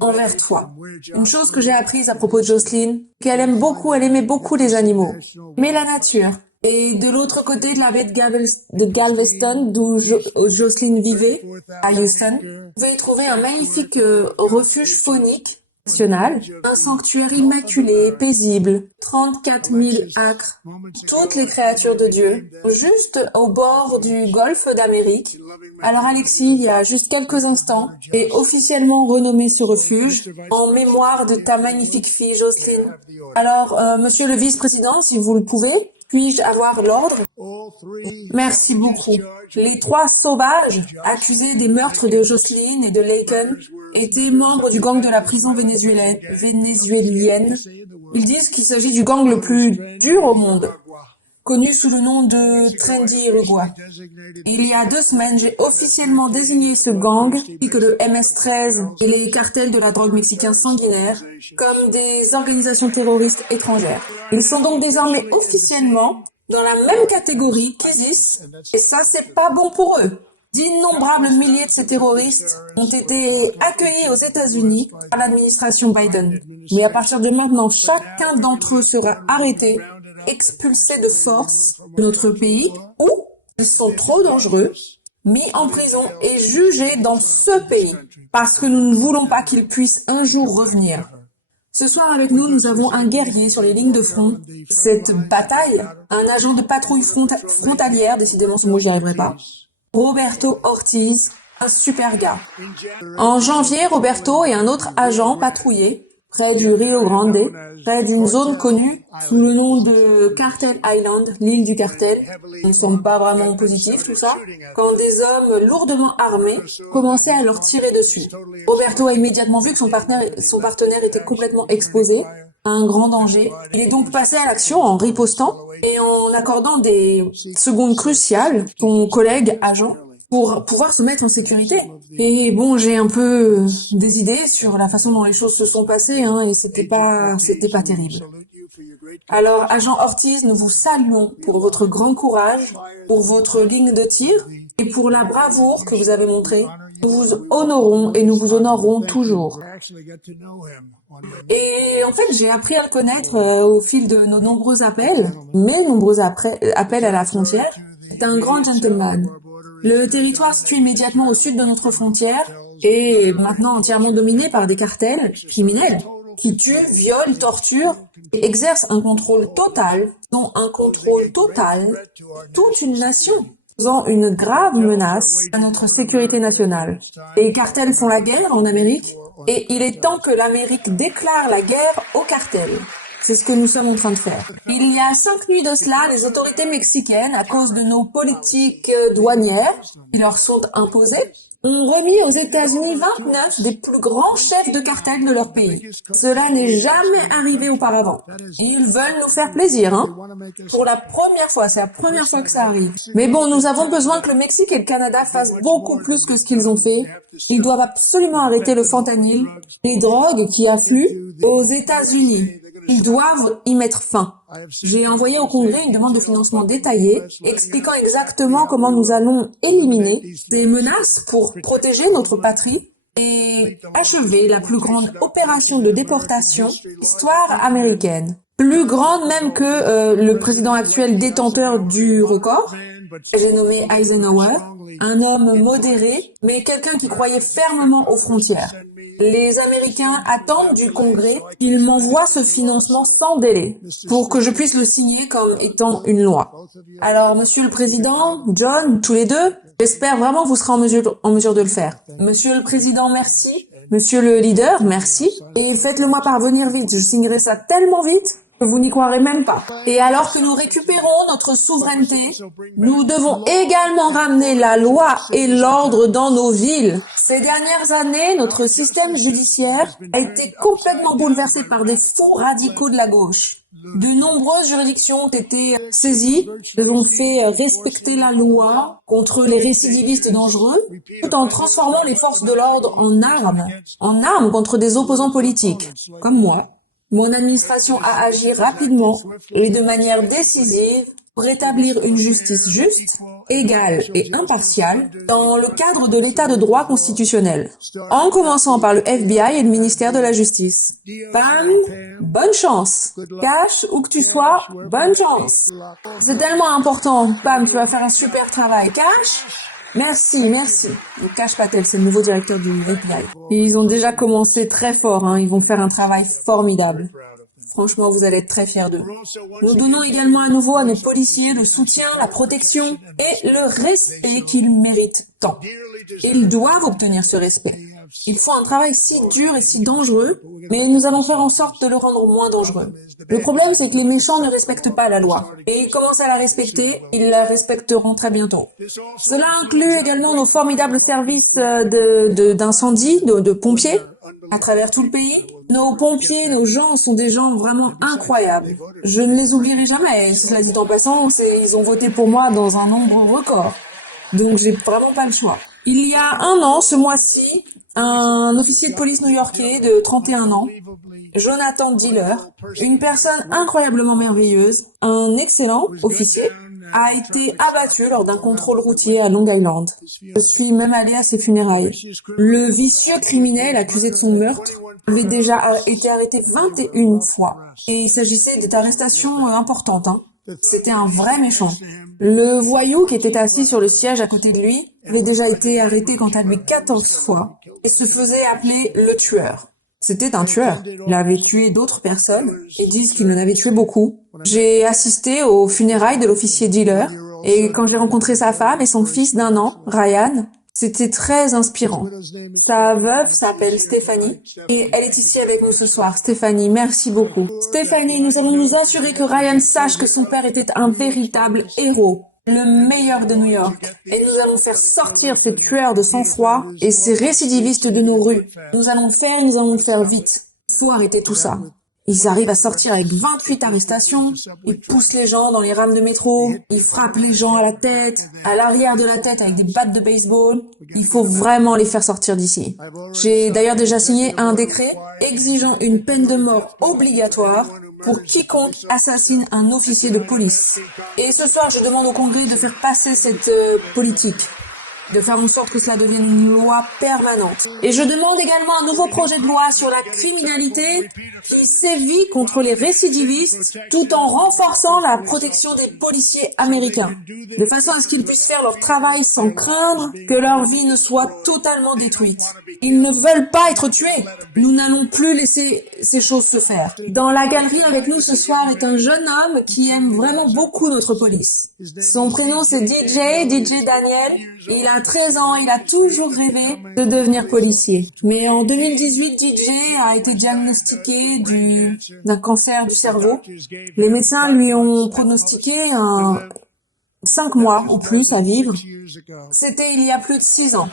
envers toi. Une chose que j'ai apprise à propos de Jocelyne, qu'elle aimait beaucoup les animaux, mais la nature. Et de l'autre côté de la baie de Galveston, d'où Jocelyne vivait, à Houston, vous pouvez trouver un magnifique refuge faunique national, un sanctuaire immaculé, paisible, 34 000 acres, toutes les créatures de Dieu, juste au bord du golfe d'Amérique. Alors Alexis, il y a juste quelques instants, est officiellement renommé ce refuge en mémoire de ta magnifique fille Jocelyne. Alors, monsieur le vice-président, si vous le pouvez, puis-je avoir l'ordre? Merci beaucoup. Les 3 sauvages, accusés des meurtres de Jocelyne et de Laken, étaient membres du gang de la prison vénézuélienne. Ils disent qu'il s'agit du gang le plus dur au monde, connu sous le nom de Trendy Uruguay. Il y a 2 semaines, j'ai officiellement désigné ce gang, ainsi que le MS-13 et les cartels de la drogue mexicain sanguinaire, comme des organisations terroristes étrangères. Ils sont donc désormais officiellement dans la même catégorie qu'ISIS, et ça, c'est pas bon pour eux. D'innombrables milliers de ces terroristes ont été accueillis aux États-Unis par l'administration Biden. Mais à partir de maintenant, chacun d'entre eux sera arrêté, expulsés de force de notre pays, ou ils sont trop dangereux, mis en prison et jugés dans ce pays, parce que nous ne voulons pas qu'ils puissent un jour revenir. Ce soir avec nous, nous avons un guerrier sur les lignes de front. Cette bataille, un agent de patrouille frontalière, décidément ce mot j'y arriverai pas, Roberto Ortiz, un super gars. En janvier, Roberto et un autre agent patrouillaient près du Rio Grande, près d'une zone connue sous le nom de Cartel Island, l'île du cartel. On ne semble pas vraiment positif tout ça, quand des hommes lourdement armés commençaient à leur tirer dessus. Roberto a immédiatement vu que son partenaire était complètement exposé à un grand danger. Il est donc passé à l'action en ripostant et en accordant des secondes cruciales à son collègue agent pour pouvoir se mettre en sécurité. Et bon, j'ai un peu des idées sur la façon dont les choses se sont passées, et c'était pas terrible. Alors, agent Ortiz, nous vous saluons pour votre grand courage, pour votre ligne de tir et pour la bravoure que vous avez montrée. Nous vous honorons et nous vous honorerons toujours. Et en fait, j'ai appris à le connaître au fil de nos nombreux appels, mes nombreux appels à la frontière. C'est un grand gentleman. Le territoire situé immédiatement au sud de notre frontière est maintenant entièrement dominé par des cartels criminels qui tuent, violent, torturent et exercent un contrôle total, dont un contrôle total, toute une nation, faisant une grave menace à notre sécurité nationale. Les cartels font la guerre en Amérique et il est temps que l'Amérique déclare la guerre aux cartels. C'est ce que nous sommes en train de faire. Il y a 5 nuits de cela, les autorités mexicaines, à cause de nos politiques douanières qui leur sont imposées, ont remis aux États-Unis 29 des plus grands chefs de cartel de leur pays. Cela n'est jamais arrivé auparavant. Ils veulent nous faire plaisir, Pour la première fois, c'est la première fois que ça arrive. Mais bon, nous avons besoin que le Mexique et le Canada fassent beaucoup plus que ce qu'ils ont fait. Ils doivent absolument arrêter le fentanyl, les drogues qui affluent aux États-Unis. Ils doivent y mettre fin. J'ai envoyé au Congrès une demande de financement détaillée expliquant exactement comment nous allons éliminer ces menaces pour protéger notre patrie et achever la plus grande opération de déportation de l'histoire américaine. Plus grande même que le président actuel détenteur du record. J'ai nommé Eisenhower, un homme modéré, mais quelqu'un qui croyait fermement aux frontières. Les Américains attendent du Congrès qu'il m'envoie ce financement sans délai pour que je puisse le signer comme étant une loi. Alors, Monsieur le Président, John, tous les deux, j'espère vraiment que vous serez en mesure de le faire. Monsieur le Président, merci. Monsieur le leader, merci. Et faites-le-moi parvenir vite, je signerai ça tellement vite que vous n'y croirez même pas. Et alors que nous récupérons notre souveraineté, nous devons également ramener la loi et l'ordre dans nos villes. Ces dernières années, notre système judiciaire a été complètement bouleversé par des fous radicaux de la gauche. De nombreuses juridictions ont été saisies, elles ont fait respecter la loi contre les récidivistes dangereux, tout en transformant les forces de l'ordre en armes contre des opposants politiques, comme moi. Mon administration a agi rapidement et de manière décisive pour rétablir une justice juste, égale et impartiale dans le cadre de l'état de droit constitutionnel, en commençant par le FBI et le ministère de la Justice. Pam, bonne chance. Cash, où que tu sois, bonne chance. C'est tellement important. Pam, tu vas faire un super travail. Cash, Merci, merci. Et Kash Patel, c'est le nouveau directeur du FBI. Et ils ont déjà commencé très fort, hein. Ils vont faire un travail formidable. Franchement, vous allez être très fiers d'eux. Nous donnons également à nouveau à nos policiers le soutien, la protection et le respect qu'ils méritent tant. Ils doivent obtenir ce respect. Ils font un travail si dur et si dangereux, mais nous allons faire en sorte de le rendre moins dangereux. Le problème, c'est que les méchants ne respectent pas la loi. Et ils commencent à la respecter, ils la respecteront très bientôt. Cela inclut également nos formidables services d'incendie, de pompiers, à travers tout le pays. Nos pompiers, nos gens sont des gens vraiment incroyables. Je ne les oublierai jamais. Cela dit en passant, ils ont voté pour moi dans un nombre record. Donc j'ai vraiment pas le choix. Il y a un an, ce mois-ci, un officier de police new-yorkais de 31 ans, Jonathan Diller, une personne incroyablement merveilleuse, un excellent officier, a été abattu lors d'un contrôle routier à Long Island. Je suis même allée à ses funérailles. Le vicieux criminel accusé de son meurtre avait déjà été arrêté 21 fois. Et il s'agissait d'arrestations importantes, hein. C'était un vrai méchant. Le voyou qui était assis sur le siège à côté de lui avait déjà été arrêté quant à lui 14 fois et se faisait appeler le tueur. C'était un tueur. Il avait tué d'autres personnes et disent qu'il en avait tué beaucoup. J'ai assisté aux funérailles de l'officier Diller et quand j'ai rencontré sa femme et son fils d'1 an, Ryan, c'était très inspirant. Sa veuve s'appelle Stéphanie et elle est ici avec nous ce soir. Stéphanie, merci beaucoup. Stéphanie, nous allons nous assurer que Ryan sache que son père était un véritable héros, le meilleur de New York. Et nous allons faire sortir ces tueurs de sang-froid et ces récidivistes de nos rues. Nous allons le faire vite. Il faut arrêter tout ça. Ils arrivent à sortir avec 28 arrestations, ils poussent les gens dans les rames de métro, ils frappent les gens à la tête, à l'arrière de la tête avec des battes de baseball. Il faut vraiment les faire sortir d'ici. J'ai d'ailleurs déjà signé un décret exigeant une peine de mort obligatoire pour quiconque assassine un officier de police. Et ce soir, je demande au Congrès de faire passer cette politique, de faire en sorte que cela devienne une loi permanente. Et je demande également un nouveau projet de loi sur la criminalité qui sévit contre les récidivistes tout en renforçant la protection des policiers américains, de façon à ce qu'ils puissent faire leur travail sans craindre que leur vie ne soit totalement détruite. Ils ne veulent pas être tués. Nous n'allons plus laisser ces choses se faire. Dans la galerie avec nous ce soir est un jeune homme qui aime vraiment beaucoup notre police. Son prénom c'est DJ Daniel. Il a 13 ans, il a toujours rêvé de devenir policier. Mais en 2018, DJ a été diagnostiqué d'un cancer du cerveau. Les médecins lui ont pronostiqué 5 mois ou plus à vivre. C'était il y a plus de 6 ans.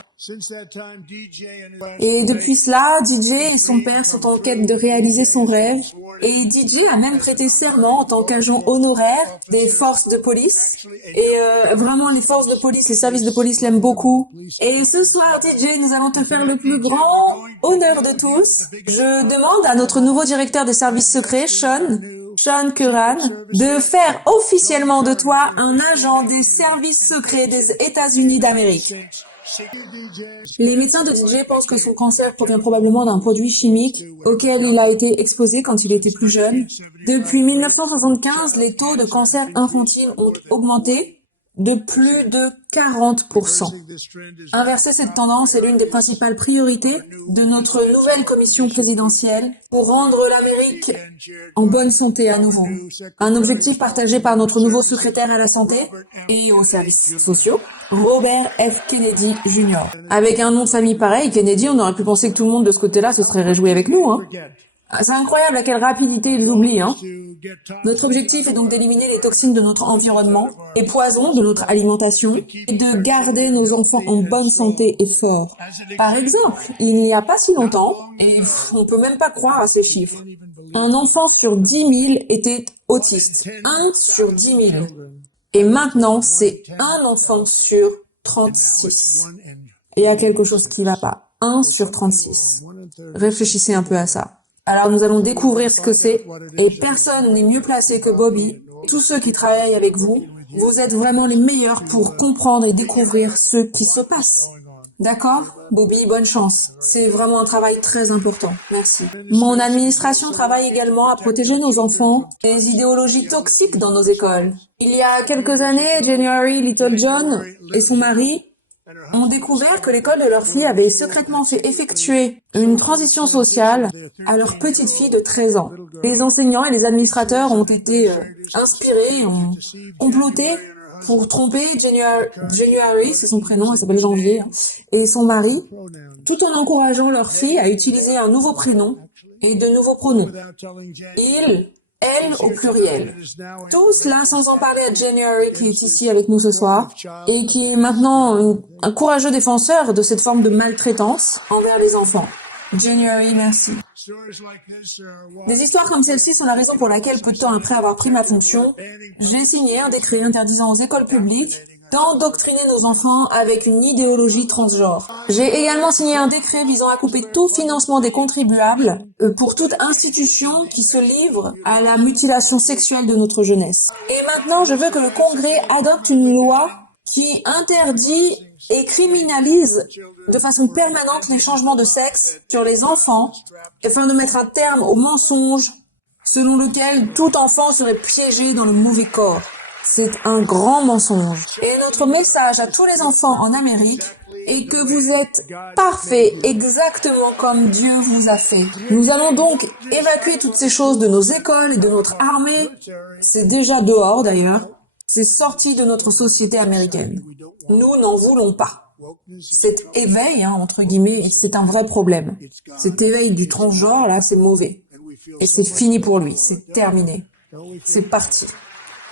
Et depuis cela, DJ et son père sont en quête de réaliser son rêve. Et DJ a même prêté serment en tant qu'agent honoraire des forces de police. Et vraiment, les forces de police, les services de police l'aiment beaucoup. Et ce soir, DJ, nous allons te faire le plus grand honneur de tous. Je demande à notre nouveau directeur des services secrets, Sean Curran, de faire officiellement de toi un agent des services secrets des États-Unis d'Amérique. Les médecins de DJ pensent que son cancer provient probablement d'un produit chimique auquel il a été exposé quand il était plus jeune. Depuis 1975, les taux de cancer infantile ont augmenté de plus de 40%. Inverser cette tendance est l'une des principales priorités de notre nouvelle commission présidentielle pour rendre l'Amérique en bonne santé à nouveau. Un objectif partagé par notre nouveau secrétaire à la santé et aux services sociaux, Robert F. Kennedy Jr. Avec un nom de famille pareil, Kennedy, on aurait pu penser que tout le monde de ce côté-là se serait réjoui avec nous, hein. C'est incroyable à quelle rapidité ils oublient, hein. Notre objectif est donc d'éliminer les toxines de notre environnement, les poisons de notre alimentation, et de garder nos enfants en bonne santé et forts. Par exemple, il n'y a pas si longtemps, et on peut même pas croire à ces chiffres, un enfant sur 10 000 était autiste. 1 sur 10 000. Et maintenant, c'est un enfant sur 36. Il y a quelque chose qui va pas. 1 sur 36. Réfléchissez un peu à ça. Alors nous allons découvrir ce que c'est, et personne n'est mieux placé que Bobby. Tous ceux qui travaillent avec vous, vous êtes vraiment les meilleurs pour comprendre et découvrir ce qui se passe. D'accord? Bobby, bonne chance. C'est vraiment un travail très important. Merci. Mon administration travaille également à protéger nos enfants des idéologies toxiques dans nos écoles. Il y a quelques années, January Littlejohn et son mari ont découvert que l'école de leur fille avait secrètement fait effectuer une transition sociale à leur petite fille de 13 ans. Les enseignants et les administrateurs ont été inspirés, ont comploté pour tromper January, c'est son prénom, elle s'appelle Janvier, et son mari, tout en encourageant leur fille à utiliser un nouveau prénom et de nouveaux pronoms. Il, elle au pluriel. Tout cela sans en parler à January qui est ici avec nous ce soir et qui est maintenant un courageux défenseur de cette forme de maltraitance envers les enfants. January, merci. Des histoires comme celle-ci sont la raison pour laquelle, peu de temps après avoir pris ma fonction, j'ai signé un décret interdisant aux écoles publiques d'endoctriner nos enfants avec une idéologie transgenre. J'ai également signé un décret visant à couper tout financement des contribuables pour toute institution qui se livre à la mutilation sexuelle de notre jeunesse. Et maintenant, je veux que le Congrès adopte une loi qui interdit et criminalise de façon permanente les changements de sexe sur les enfants, afin de mettre un terme au mensonge selon lequel tout enfant serait piégé dans le mauvais corps. C'est un grand mensonge. Et notre message à tous les enfants en Amérique est que vous êtes parfaits exactement comme Dieu vous a fait. Nous allons donc évacuer toutes ces choses de nos écoles et de notre armée. C'est déjà dehors d'ailleurs. C'est sorti de notre société américaine. Nous n'en voulons pas. Cet éveil, entre guillemets, c'est un vrai problème. Cet éveil du transgenre, là, c'est mauvais. Et c'est fini pour lui. C'est terminé. C'est parti.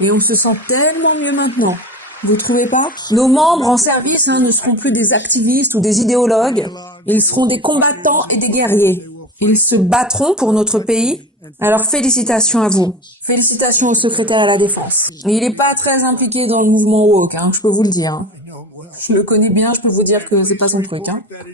Et on se sent tellement mieux maintenant. Vous trouvez pas? Nos membres en service ne seront plus des activistes ou des idéologues. Ils seront des combattants et des guerriers. Ils se battront pour notre pays. Alors félicitations à vous. Félicitations au secrétaire à la défense. Il n'est pas très impliqué dans le mouvement woke, je peux vous le dire. Je le connais bien, je peux vous dire que c'est pas son truc.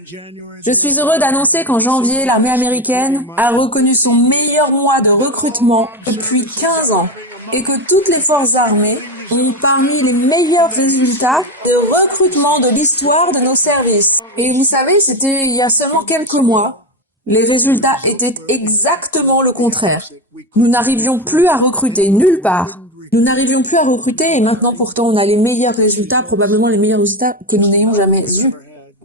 Je suis heureux d'annoncer qu'en janvier, l'armée américaine a reconnu son meilleur mois de recrutement depuis 15 ans et que toutes les forces armées ont parmi les meilleurs résultats de recrutement de l'histoire de nos services. Et vous savez, c'était il y a seulement quelques mois. Les résultats étaient exactement le contraire. Nous n'arrivions plus à recruter nulle part. Nous n'arrivions plus à recruter et maintenant pourtant on a les meilleurs résultats, probablement les meilleurs résultats que nous n'ayons jamais eus.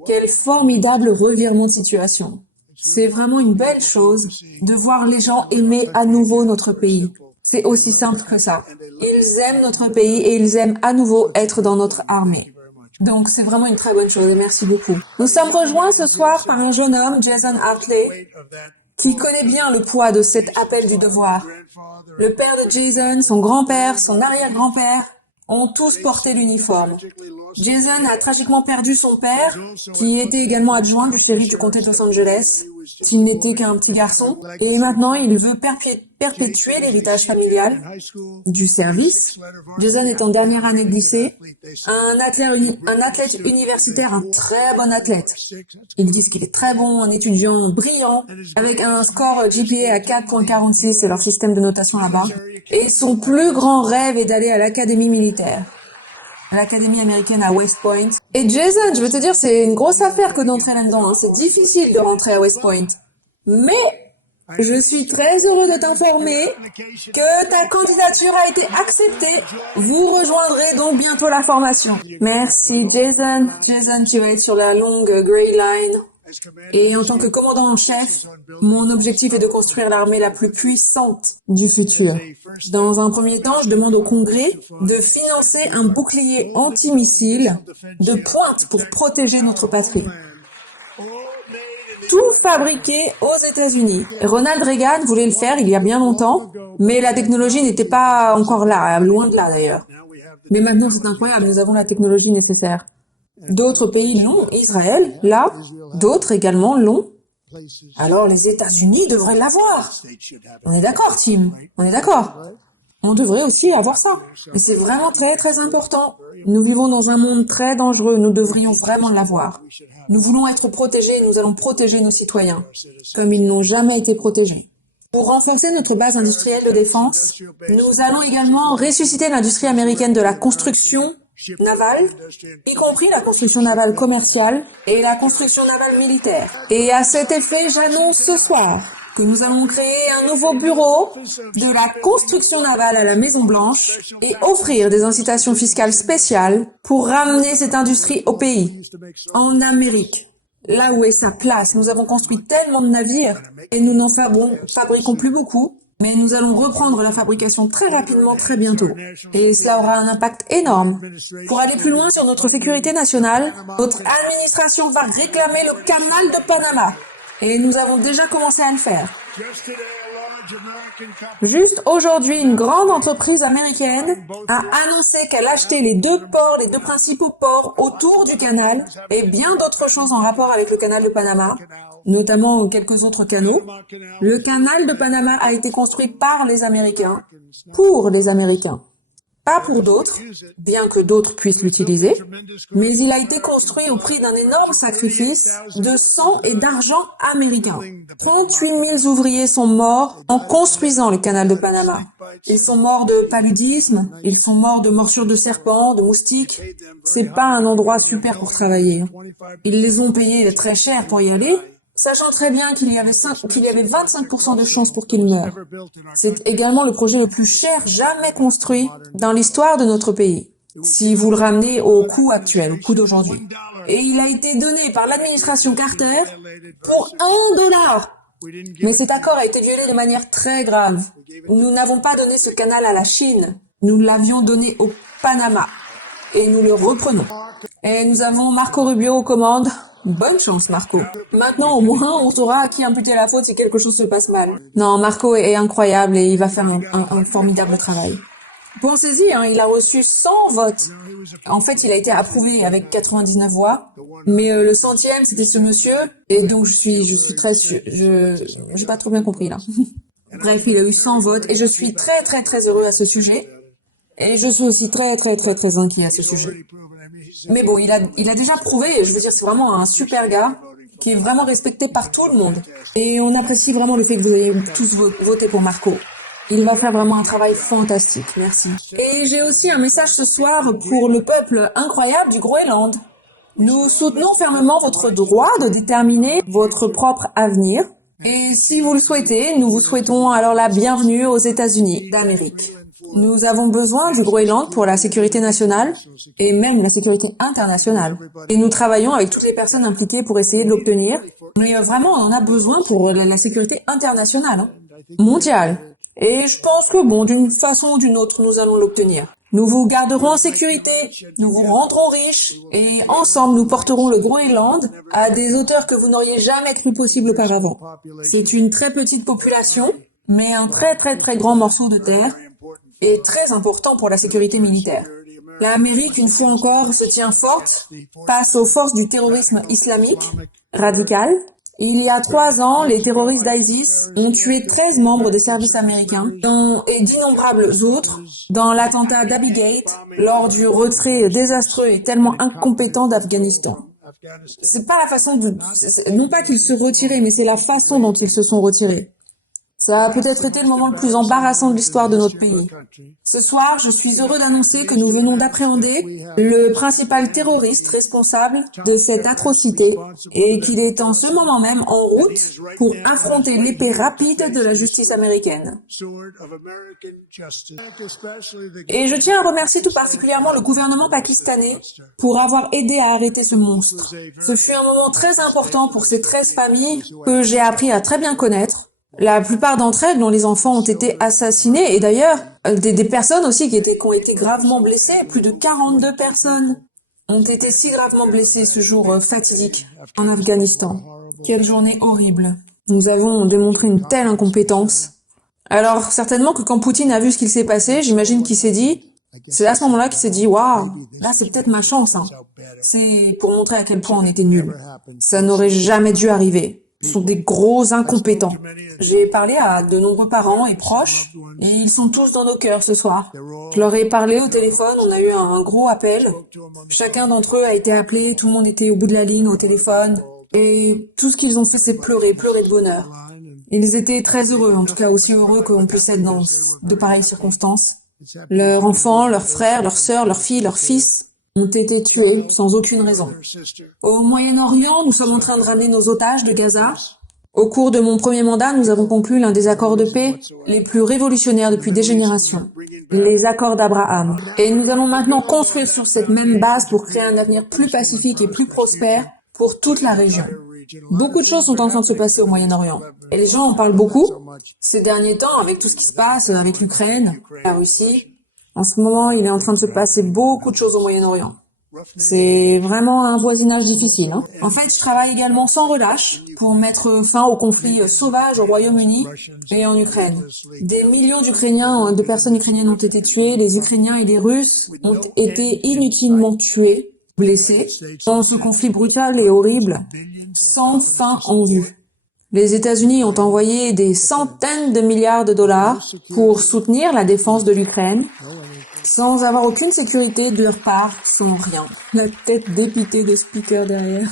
Quel formidable revirement de situation. C'est vraiment une belle chose de voir les gens aimer à nouveau notre pays. C'est aussi simple que ça. Ils aiment notre pays et ils aiment à nouveau être dans notre armée. Donc c'est vraiment une très bonne chose et merci beaucoup. Nous sommes rejoints ce soir par un jeune homme, Jason Hartley, qui connaît bien le poids de cet appel du devoir. Le père de Jason, son grand-père, son arrière-grand-père ont tous porté l'uniforme. Jason a tragiquement perdu son père, qui était également adjoint du shérif du comté de Los Angeles, s'il n'était qu'un petit garçon, et maintenant il veut perpétuer l'héritage familial du service. Jason est en dernière année de lycée, un athlète universitaire, un très bon athlète. Ils disent qu'il est très bon, un étudiant brillant, avec un score GPA à 4.46, c'est leur système de notation là-bas. Et son plus grand rêve est d'aller à l'académie militaire. L'académie américaine à West Point. Et Jason, je veux te dire, c'est une grosse affaire que d'entrer là-dedans. C'est difficile de rentrer à West Point. Mais je suis très heureux de t'informer que ta candidature a été acceptée. Vous rejoindrez donc bientôt la formation. Merci Jason. Jason, tu vas être sur la longue Grey Line. Et en tant que commandant en chef, mon objectif est de construire l'armée la plus puissante du futur. Dans un premier temps, je demande au Congrès de financer un bouclier antimissile de pointe pour protéger notre patrie. Tout fabriqué aux États-Unis. Ronald Reagan voulait le faire il y a bien longtemps, mais la technologie n'était pas encore là, loin de là d'ailleurs. Mais maintenant c'est incroyable, nous avons la technologie nécessaire. D'autres pays l'ont, Israël, là, d'autres également l'ont. Alors les États-Unis devraient l'avoir. On est d'accord, Tim? On est d'accord? On devrait aussi avoir ça. Et c'est vraiment très très important. Nous vivons dans un monde très dangereux, nous devrions vraiment l'avoir. Nous voulons être protégés et nous allons protéger nos citoyens, comme ils n'ont jamais été protégés. Pour renforcer notre base industrielle de défense, nous allons également ressusciter l'industrie américaine de la construction navale, y compris la construction navale commerciale et la construction navale militaire. Et à cet effet, j'annonce ce soir que nous allons créer un nouveau bureau de la construction navale à la Maison-Blanche et offrir des incitations fiscales spéciales pour ramener cette industrie au pays, en Amérique. Là où est sa place, nous avons construit tellement de navires et nous n'en fabriquons plus beaucoup, mais nous allons reprendre la fabrication très rapidement, très bientôt. Et cela aura un impact énorme. Pour aller plus loin sur notre sécurité nationale, notre administration va réclamer le canal de Panama. Et nous avons déjà commencé à le faire. Juste aujourd'hui, une grande entreprise américaine a annoncé qu'elle achetait les deux principaux ports autour du canal et bien d'autres choses en rapport avec le canal de Panama, notamment quelques autres canaux. Le canal de Panama a été construit par les Américains, pour les Américains. Pas pour d'autres, bien que d'autres puissent l'utiliser, mais il a été construit au prix d'un énorme sacrifice de sang et d'argent américain. 38 000 ouvriers sont morts en construisant le canal de Panama. Ils sont morts de paludisme, ils sont morts de morsures de serpents, de moustiques. C'est pas un endroit super pour travailler. Ils les ont payés très cher pour y aller, sachant très bien qu'il y avait 25% de chances pour qu'ils meurent. C'est également le projet le plus cher jamais construit dans l'histoire de notre pays, si vous le ramenez au coût actuel, au coût d'aujourd'hui. Et il a été donné par l'administration Carter pour $1. Mais cet accord a été violé de manière très grave. Nous n'avons pas donné ce canal à la Chine, nous l'avions donné au Panama. Et nous le reprenons. Et nous avons Marco Rubio aux commandes. Bonne chance, Marco. Maintenant, au moins, on saura à qui imputer la faute si quelque chose se passe mal. Non, Marco est incroyable et il va faire un formidable travail. Pensez-y, il a reçu 100 votes. En fait, il a été approuvé avec 99 voix, mais le 100e, c'était ce monsieur, et donc je suis très j'ai pas trop bien compris, là. Bref, il a eu 100 votes, et je suis très, très, très heureux à ce sujet. Et je suis aussi très, très, très, très inquiet à ce sujet. Mais bon, il a déjà prouvé, je veux dire, c'est vraiment un super gars, qui est vraiment respecté par tout le monde. Et on apprécie vraiment le fait que vous ayez tous voté pour Marco. Il va faire vraiment un travail fantastique, merci. Et j'ai aussi un message ce soir pour le peuple incroyable du Groenland. Nous soutenons fermement votre droit de déterminer votre propre avenir. Et si vous le souhaitez, nous vous souhaitons alors la bienvenue aux États-Unis d'Amérique. Nous avons besoin du Groenland pour la sécurité nationale et même la sécurité internationale. Et nous travaillons avec toutes les personnes impliquées pour essayer de l'obtenir. Mais vraiment, on en a besoin pour la sécurité internationale, mondiale. Et je pense que d'une façon ou d'une autre, nous allons l'obtenir. Nous vous garderons en sécurité, nous vous rendrons riches, et ensemble nous porterons le Groenland à des hauteurs que vous n'auriez jamais cru possible auparavant. C'est une très petite population, mais un très très très grand morceau de terre, et très important pour la sécurité militaire. L'Amérique, une fois encore, se tient forte face aux forces du terrorisme islamique radical. Il y a 3 ans, les terroristes d'ISIS ont tué 13 membres des services américains et d'innombrables autres dans l'attentat d'Abbey Gate lors du retrait désastreux et tellement incompétent d'Afghanistan. C'est pas la façon non pas qu'ils se retiraient, mais c'est la façon dont ils se sont retirés. Ça a peut-être été le moment le plus embarrassant de l'histoire de notre pays. Ce soir, je suis heureux d'annoncer que nous venons d'appréhender le principal terroriste responsable de cette atrocité et qu'il est en ce moment même en route pour affronter l'épée rapide de la justice américaine. Et je tiens à remercier tout particulièrement le gouvernement pakistanais pour avoir aidé à arrêter ce monstre. Ce fut un moment très important pour ces 13 familles que j'ai appris à très bien connaître. La plupart d'entre elles, dont les enfants ont été assassinés, et d'ailleurs, des personnes aussi qui ont été gravement blessées, plus de 42 personnes ont été si gravement blessées ce jour fatidique en Afghanistan. Quelle journée horrible. Nous avons démontré une telle incompétence. Alors, certainement que quand Poutine a vu ce qu'il s'est passé, j'imagine qu'il s'est dit, c'est à ce moment-là qu'il s'est dit, waouh, là c'est peut-être ma chance, C'est pour montrer à quel point on était nuls. Ça n'aurait jamais dû arriver. Ce sont des gros incompétents. J'ai parlé à de nombreux parents et proches, et ils sont tous dans nos cœurs ce soir. Je leur ai parlé au téléphone, on a eu un gros appel. Chacun d'entre eux a été appelé, tout le monde était au bout de la ligne au téléphone, et tout ce qu'ils ont fait, c'est pleurer de bonheur. Ils étaient très heureux, en tout cas aussi heureux qu'on puisse être dans de pareilles circonstances. Leurs enfants, leurs frères, leurs sœurs, leurs filles, leurs fils ont été tués sans aucune raison. Au Moyen-Orient, nous sommes en train de ramener nos otages de Gaza. Au cours de mon premier mandat, nous avons conclu l'un des accords de paix les plus révolutionnaires depuis des générations, les accords d'Abraham. Et nous allons maintenant construire sur cette même base pour créer un avenir plus pacifique et plus prospère pour toute la région. Beaucoup de choses sont en train de se passer au Moyen-Orient. Et les gens en parlent beaucoup ces derniers temps avec tout ce qui se passe avec l'Ukraine, la Russie. En ce moment, il est en train de se passer beaucoup de choses au Moyen-Orient. C'est vraiment un voisinage difficile. En fait, je travaille également sans relâche pour mettre fin aux conflits sauvages au Royaume-Uni et en Ukraine. Des millions d'Ukrainiens, de personnes ukrainiennes ont été tuées, les Ukrainiens et les Russes ont été inutilement tués, blessés, dans ce conflit brutal et horrible, sans fin en vue. Les États-Unis ont envoyé des centaines de milliards de dollars pour soutenir la défense de l'Ukraine, sans avoir aucune sécurité de leur part, sans rien. La tête dépitée de speaker derrière.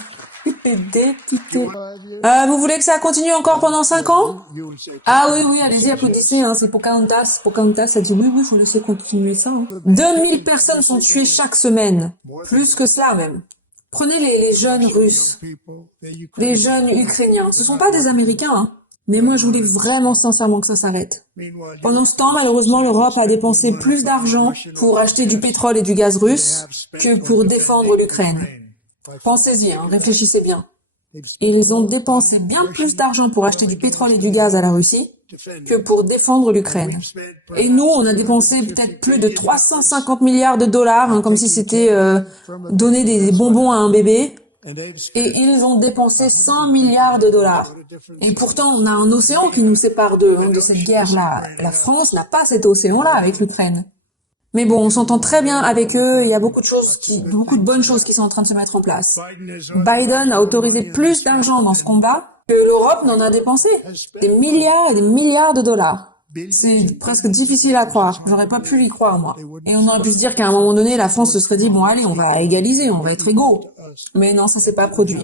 Dépité. Vous voulez que ça continue encore pendant 5 ans? Ah oui, allez-y, applaudissez, c'est Pocahontas. Pocahontas a dit oui, faut laisser continuer ça. 2000 personnes sont tuées chaque semaine. Plus que cela même. Prenez les jeunes Russes, les jeunes Ukrainiens. Ce sont pas des Américains, Mais moi, je voulais vraiment sincèrement que ça s'arrête. Pendant ce temps, malheureusement, l'Europe a dépensé plus d'argent pour acheter du pétrole et du gaz russe que pour défendre l'Ukraine. Pensez-y, réfléchissez bien. Ils ont dépensé bien plus d'argent pour acheter du pétrole et du gaz à la Russie que pour défendre l'Ukraine. Et nous, on a dépensé peut-être plus de 350 milliards de dollars, comme si c'était donner des bonbons à un bébé. Et ils ont dépensé 100 milliards de dollars. Et pourtant, on a un océan qui nous sépare de cette guerre-là. La France n'a pas cet océan-là avec l'Ukraine. Mais bon, on s'entend très bien avec eux, il y a beaucoup de bonnes choses qui sont en train de se mettre en place. Biden a autorisé plus d'argent dans ce combat que l'Europe n'en a dépensé. Des milliards et des milliards de dollars. C'est presque difficile à croire. J'aurais pas pu y croire, moi. Et on aurait pu se dire qu'à un moment donné, la France se serait dit, bon allez, on va égaliser, on va être égaux. Mais non, ça s'est pas produit.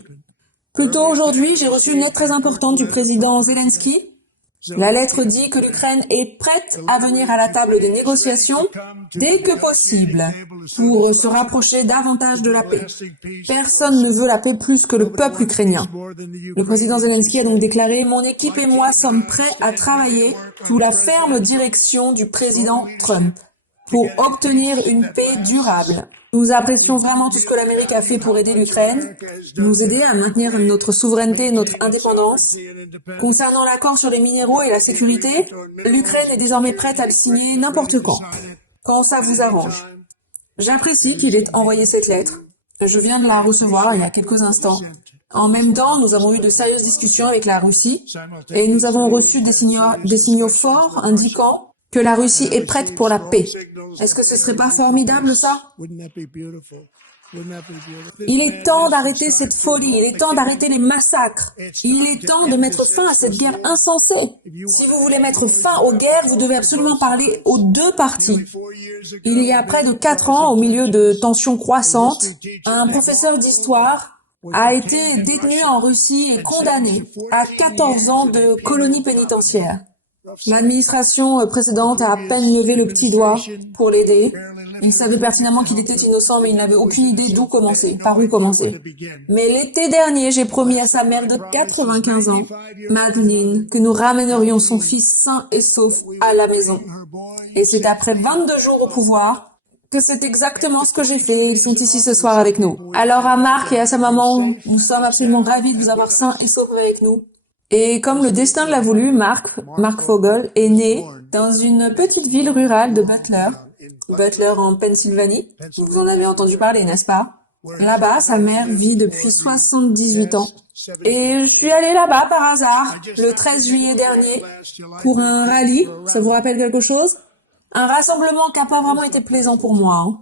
Plus tôt aujourd'hui, j'ai reçu une lettre très importante du président Zelensky. La lettre dit que l'Ukraine est prête à venir à la table des négociations dès que possible pour se rapprocher davantage de la paix. Personne ne veut la paix plus que le peuple ukrainien. Le président Zelensky a donc déclaré « Mon équipe et moi sommes prêts à travailler sous la ferme direction du président Trump pour obtenir une paix durable. Nous apprécions vraiment tout ce que l'Amérique a fait pour aider l'Ukraine, nous aider à maintenir notre souveraineté et notre indépendance. Concernant l'accord sur les minéraux et la sécurité, l'Ukraine est désormais prête à le signer n'importe quand ça vous arrange. J'apprécie qu'il ait envoyé cette lettre. Je viens de la recevoir il y a quelques instants. En même temps, nous avons eu de sérieuses discussions avec la Russie et nous avons reçu des signaux forts indiquant que la Russie est prête pour la paix. Est-ce que ce serait pas formidable, ça? Il est temps d'arrêter cette folie, il est temps d'arrêter les massacres, il est temps de mettre fin à cette guerre insensée. Si vous voulez mettre fin aux guerres, vous devez absolument parler aux deux parties. Il y a près de 4 ans, au milieu de tensions croissantes, un professeur d'histoire a été détenu en Russie et condamné à 14 ans de colonie pénitentiaire. L'administration précédente a à peine levé le petit doigt pour l'aider. Il savait pertinemment qu'il était innocent, mais il n'avait aucune idée par où commencer. Mais l'été dernier, j'ai promis à sa mère de 95 ans, Madeleine, que nous ramènerions son fils sain et sauf à la maison. Et c'est après 22 jours au pouvoir que c'est exactement ce que j'ai fait. Ils sont ici ce soir avec nous. Alors à Marc et à sa maman, nous sommes absolument ravis de vous avoir sain et sauf avec nous. Et comme le destin l'a voulu, Mark Fogel est né dans une petite ville rurale de Butler en Pennsylvanie. Vous en avez entendu parler, n'est-ce pas? Là-bas, sa mère vit depuis 78 ans. Et je suis allée là-bas par hasard, le 13 juillet dernier, pour un rallye. Ça vous rappelle quelque chose? Un rassemblement qui n'a pas vraiment été plaisant pour moi.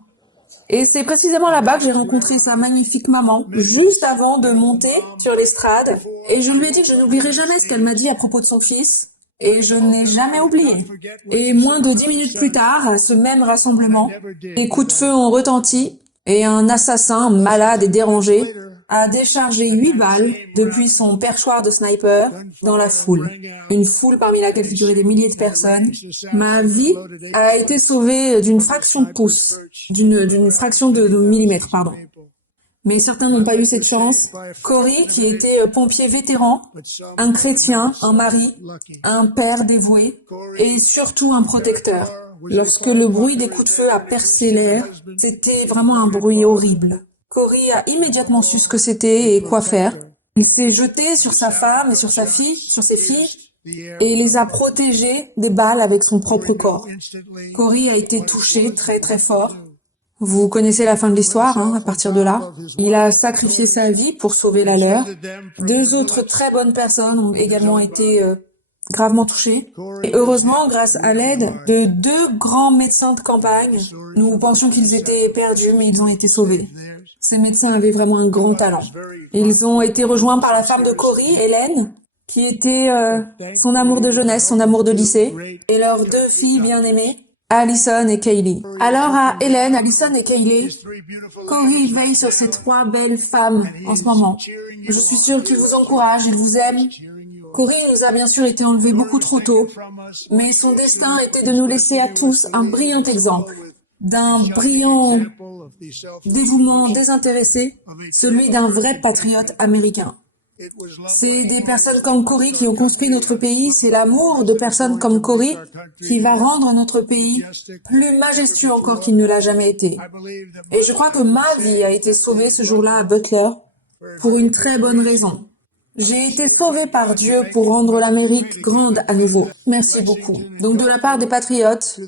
Et c'est précisément là-bas que j'ai rencontré sa magnifique maman, juste avant de monter sur l'estrade. Et je lui ai dit que je n'oublierai jamais ce qu'elle m'a dit à propos de son fils. Et je n'ai jamais oublié. Et moins de 10 minutes plus tard, à ce même rassemblement, des coups de feu ont retenti et un assassin malade et dérangé a déchargé 8 balles depuis son perchoir de sniper dans la foule. Une foule parmi laquelle figuraient des milliers de personnes. Ma vie a été sauvée d'une fraction de pouce, d'une fraction de millimètre, pardon. mais certains n'ont pas eu cette chance. Cory, qui était pompier vétéran, un chrétien, un mari, un père dévoué et surtout un protecteur. Lorsque le bruit des coups de feu a percé l'air, c'était vraiment un bruit horrible. Cory a immédiatement su ce que c'était et quoi faire. Il s'est jeté sur sa femme et sur sa fille, sur ses filles, et les a protégées des balles avec son propre corps. Cory a été touché très très fort. Vous connaissez la fin de l'histoire, à partir de là. Il a sacrifié sa vie pour sauver la leur. 2 autres très bonnes personnes ont également été gravement touchées. Et heureusement, grâce à l'aide de 2 grands médecins de campagne, nous pensions qu'ils étaient perdus, mais ils ont été sauvés. Ces médecins avaient vraiment un grand talent. Ils ont été rejoints par la femme de Cory, Hélène, qui était son amour de jeunesse, son amour de lycée, et leurs 2 filles bien-aimées, Allison et Kaylee. Alors à Hélène, Allison et Kaylee, Cory veille sur ces 3 belles femmes en ce moment. Je suis sûre qu'il vous encourage, il vous aime. Cory nous a bien sûr été enlevé beaucoup trop tôt, mais son destin était de nous laisser à tous un brillant exemple d'un brillant dévouement désintéressé, celui d'un vrai patriote américain. C'est des personnes comme Cory qui ont construit notre pays, c'est l'amour de personnes comme Cory qui va rendre notre pays plus majestueux encore qu'il ne l'a jamais été. Et je crois que ma vie a été sauvée ce jour-là à Butler pour une très bonne raison. J'ai été sauvée par Dieu pour rendre l'Amérique grande à nouveau. Merci beaucoup. Donc de la part des patriotes,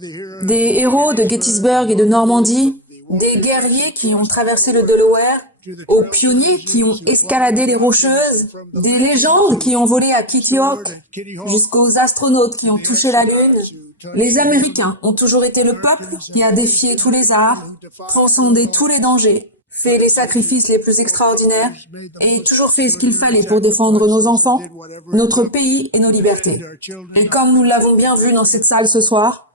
des héros de Gettysburg et de Normandie, des guerriers qui ont traversé le Delaware, aux pionniers qui ont escaladé les Rocheuses, des légendes qui ont volé à Kitty Hawk, jusqu'aux astronautes qui ont touché la Lune, les Américains ont toujours été le peuple qui a défié tous les arts, transcendé tous les dangers, fait les sacrifices les plus extraordinaires et toujours fait ce qu'il fallait pour défendre nos enfants, notre pays et nos libertés. Et comme nous l'avons bien vu dans cette salle ce soir,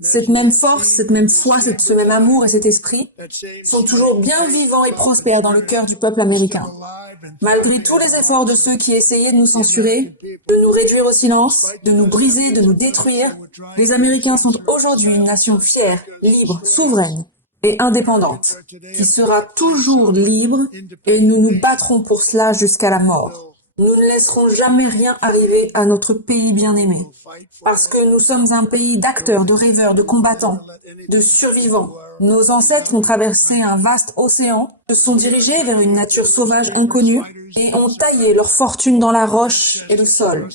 cette même force, cette même foi, ce même amour et cet esprit sont toujours bien vivants et prospères dans le cœur du peuple américain. Malgré tous les efforts de ceux qui essayaient de nous censurer, de nous réduire au silence, de nous briser, de nous détruire, les Américains sont aujourd'hui une nation fière, libre, souveraine et indépendante, qui sera toujours libre et nous nous battrons pour cela jusqu'à la mort. Nous ne laisserons jamais rien arriver à notre pays bien-aimé, parce que nous sommes un pays d'acteurs, de rêveurs, de combattants, de survivants. Nos ancêtres ont traversé un vaste océan, se sont dirigés vers une nature sauvage inconnue et ont taillé leur fortune dans la roche et le sol,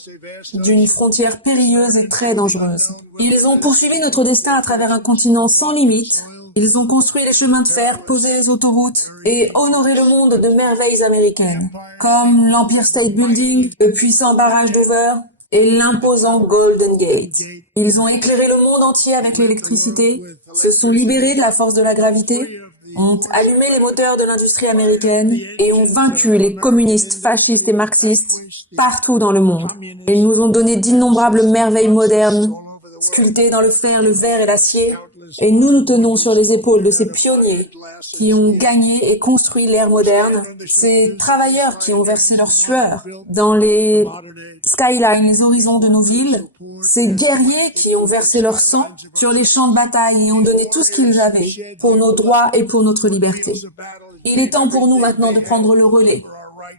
d'une frontière périlleuse et très dangereuse. Ils ont poursuivi notre destin à travers un continent sans limite. Ils ont construit les chemins de fer, posé les autoroutes et honoré le monde de merveilles américaines, comme l'Empire State Building, le puissant barrage d'Hoover et l'imposant Golden Gate. Ils ont éclairé le monde entier avec l'électricité, se sont libérés de la force de la gravité, ont allumé les moteurs de l'industrie américaine et ont vaincu les communistes, fascistes et marxistes partout dans le monde. Ils nous ont donné d'innombrables merveilles modernes, sculptées dans le fer, le verre et l'acier, et nous nous tenons sur les épaules de ces pionniers qui ont gagné et construit l'ère moderne, ces travailleurs qui ont versé leur sueur dans les skylines, les horizons de nos villes, ces guerriers qui ont versé leur sang sur les champs de bataille et ont donné tout ce qu'ils avaient pour nos droits et pour notre liberté. Il est temps pour nous maintenant de prendre le relais.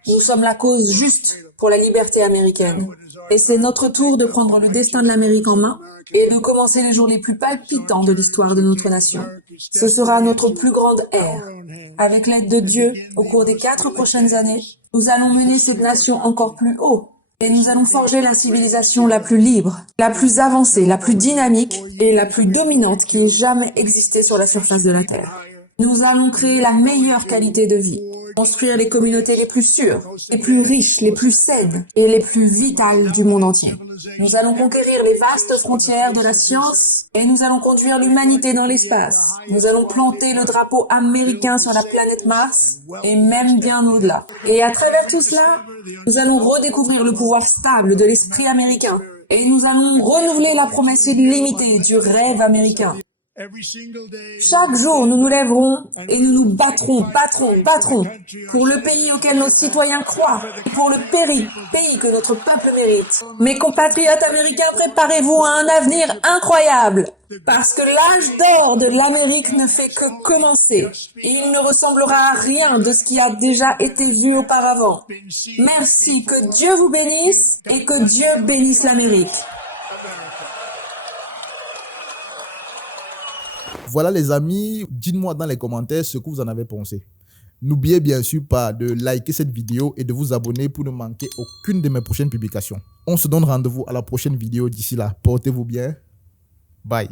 Nous sommes la cause juste pour la liberté américaine. Et c'est notre tour de prendre le destin de l'Amérique en main et de commencer les jours les plus palpitants de l'histoire de notre nation. Ce sera notre plus grande ère. Avec l'aide de Dieu, au cours des 4 prochaines années, nous allons mener cette nation encore plus haut. Et nous allons forger la civilisation la plus libre, la plus avancée, la plus dynamique et la plus dominante qui ait jamais existé sur la surface de la Terre. Nous allons créer la meilleure qualité de vie, construire les communautés les plus sûres, les plus riches, les plus saines et les plus vitales du monde entier. Nous allons conquérir les vastes frontières de la science et nous allons conduire l'humanité dans l'espace. Nous allons planter le drapeau américain sur la planète Mars et même bien au-delà. Et à travers tout cela, nous allons redécouvrir le pouvoir stable de l'esprit américain et nous allons renouveler la promesse illimitée du rêve américain. Chaque jour, nous nous lèverons et nous nous battrons pour le pays auquel nos citoyens croient, pour le pays que notre peuple mérite. Mes compatriotes américains, préparez-vous à un avenir incroyable, parce que l'âge d'or de l'Amérique ne fait que commencer. Il ne ressemblera à rien de ce qui a déjà été vu auparavant. Merci, que Dieu vous bénisse et que Dieu bénisse l'Amérique. Voilà les amis, dites-moi dans les commentaires ce que vous en avez pensé. N'oubliez bien sûr pas de liker cette vidéo et de vous abonner pour ne manquer aucune de mes prochaines publications. On se donne rendez-vous à la prochaine vidéo. D'ici là, portez-vous bien. Bye.